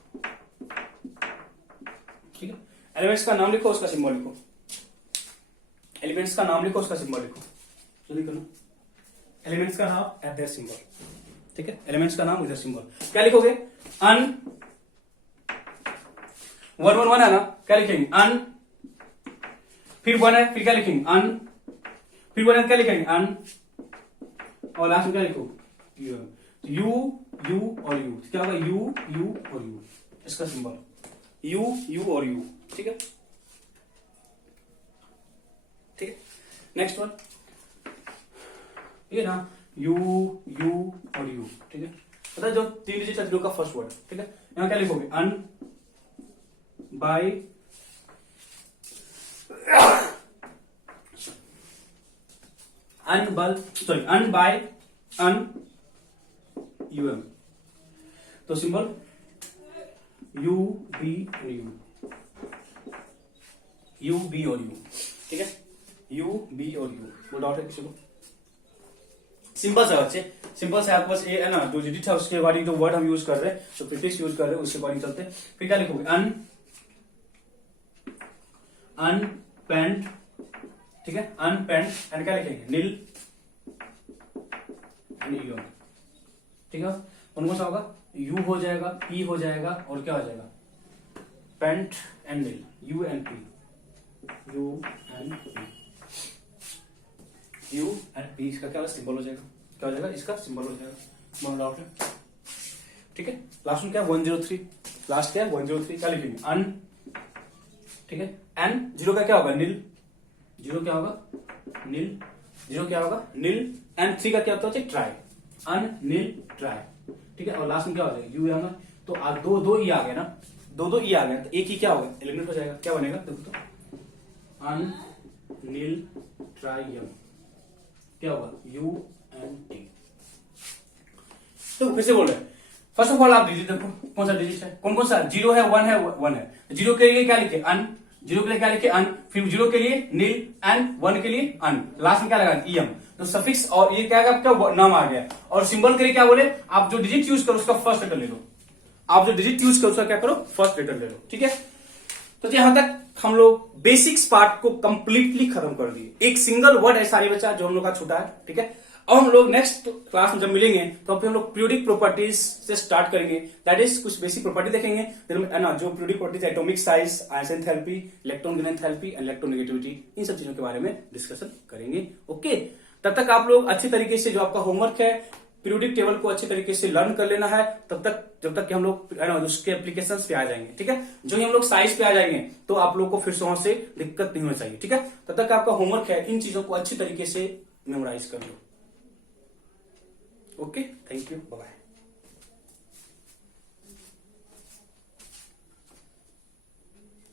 ठीक है। एलिमेंट्स का नाम लिखो, उसका सिंबल लिखो, एलिमेंट्स का नाम लिखो, उसका सिंबल लिखो, जल्दी करो, एलिमेंट्स का नाम एट देयर सिंबल, ठीक है, एलिमेंट्स का नाम इधर सिंबल, क्या लिखोगे अन वन वन वन है ना, क्या लिखेंगे अन, फिर वन है, फिर क्या लिखेंगे अन, फिर वन है, क्या लिखेंगे अन, और लास्ट में क्या लिखो यू, यू और यू, क्या होगा यू और यू, इसका सिंबल यू और यू, ठीक है। ठीक है, नेक्स्ट वन ये ना यू और यू, ठीक है। पता है जो 3 डिजिट है का फर्स्ट वर्ड, ठीक है। यहां क्या लिखोगे अन बाय अन बाय अन यूएम, तो सिंबल यू बी और यू बी और यू, ठीक है, यू बी और यू। वो डाउट है किसी को? सिंपल सा बच्चे, सिंपल से आपके पास ये है ना, जो डिजिट है उसके अकॉर्डिंग जो वर्ड हम यूज कर रहे हैं, तो प्रीफिक्स यूज कर रहे हैं उसके अकॉर्डिंग चलते हैं। फिर क्या लिखोगे अनपेंट, ठीक है, अनपेंट एंड क्या लिखेंगे नील एंड यू, ठीक है। उनको सा होगा यू हो जाएगा, पी हो जाएगा और क्या हो जाएगा पेंट एंड नील, U and P, U and P इसका क्या सिंबल हो जाएगा, क्या हो जाएगा इसका सिंबल हो जाएगा। नो डाउट है, ठीक है। लास्ट में क्या 103, लास्ट क्या 103, क्या लिखेंगे अन, ठीक है, एन जीरो का क्या होगा नील, जीरो क्या होगा नील, जीरो क्या होगा नील, एंड 3 का क्या होता है ट्राई, अन नील ट्राई, ठीक है। और लास्ट में क्या हो जाएगा यू आना, तो दो ई आ गए ना, दो ई आ गए, तो एक ही क्या होगा एलिमिनेट हो जाएगा, क्या बनेगा देखो तो अन नील ट्राई यम, क्या होगा यू एंड टी। तो फिर से बोल रहे हैं, फर्स्ट ऑफ ऑल आप डिजिट देखो कौन सा डिजिट है, कौन कौन सा, जीरो है, वन है, जीरो के लिए क्या लिखे अन, जीरो के लिए क्या लिखे अन, फिर जीरो के लिए नील एंड वन के लिए अन, लास्ट में क्या लगा ईएम, तो सफिक्स और ये क्या है आपका नाम आ गया। और सिंबल के लिए क्या बोले, आप जो डिजिट यूज करो उसका फर्स्ट लेटर ले लो, आप जो डिजिट यूज करो उसका क्या करो फर्स्ट लेटर ले लो, ठीक है। तो यहां तक हम लोग बेसिक्स पार्ट को कंप्लीटली खत्म कर दिए, एक सिंगल वर्ड है सारी बचा जो हम लोग का छूटा है, ठीक है। और हम लोग नेक्स्ट क्लास में जब मिलेंगे तो फिर हम लोग पीरियोडिक प्रॉपर्टीज से स्टार्ट करेंगे, दैट इज कुछ बेसिक प्रॉपर्टी देखेंगे, ना जो periodic properties atomic size, ions enthalpy, electron enthalpy and electronegativity, इन सब चीजों के बारे में डिस्कशन करेंगे। ओके, तब तक आप लोग अच्छे तरीके से जो आपका होमवर्क है पीरियोडिक टेबल को अच्छे तरीके से लर्न कर लेना है, तब तक जब तक कि हम लोग उसके एप्लीकेशंस पे आ जाएंगे, ठीक है। जो ही हम लोग साइज पे आ जाएंगे तो आप लोग को फिर से वहां से दिक्कत नहीं होनी चाहिए, ठीक है। तब तक आपका होमवर्क है इन चीजों को अच्छी तरीके से मेमोराइज कर लो। Okay, thank you, bye bye.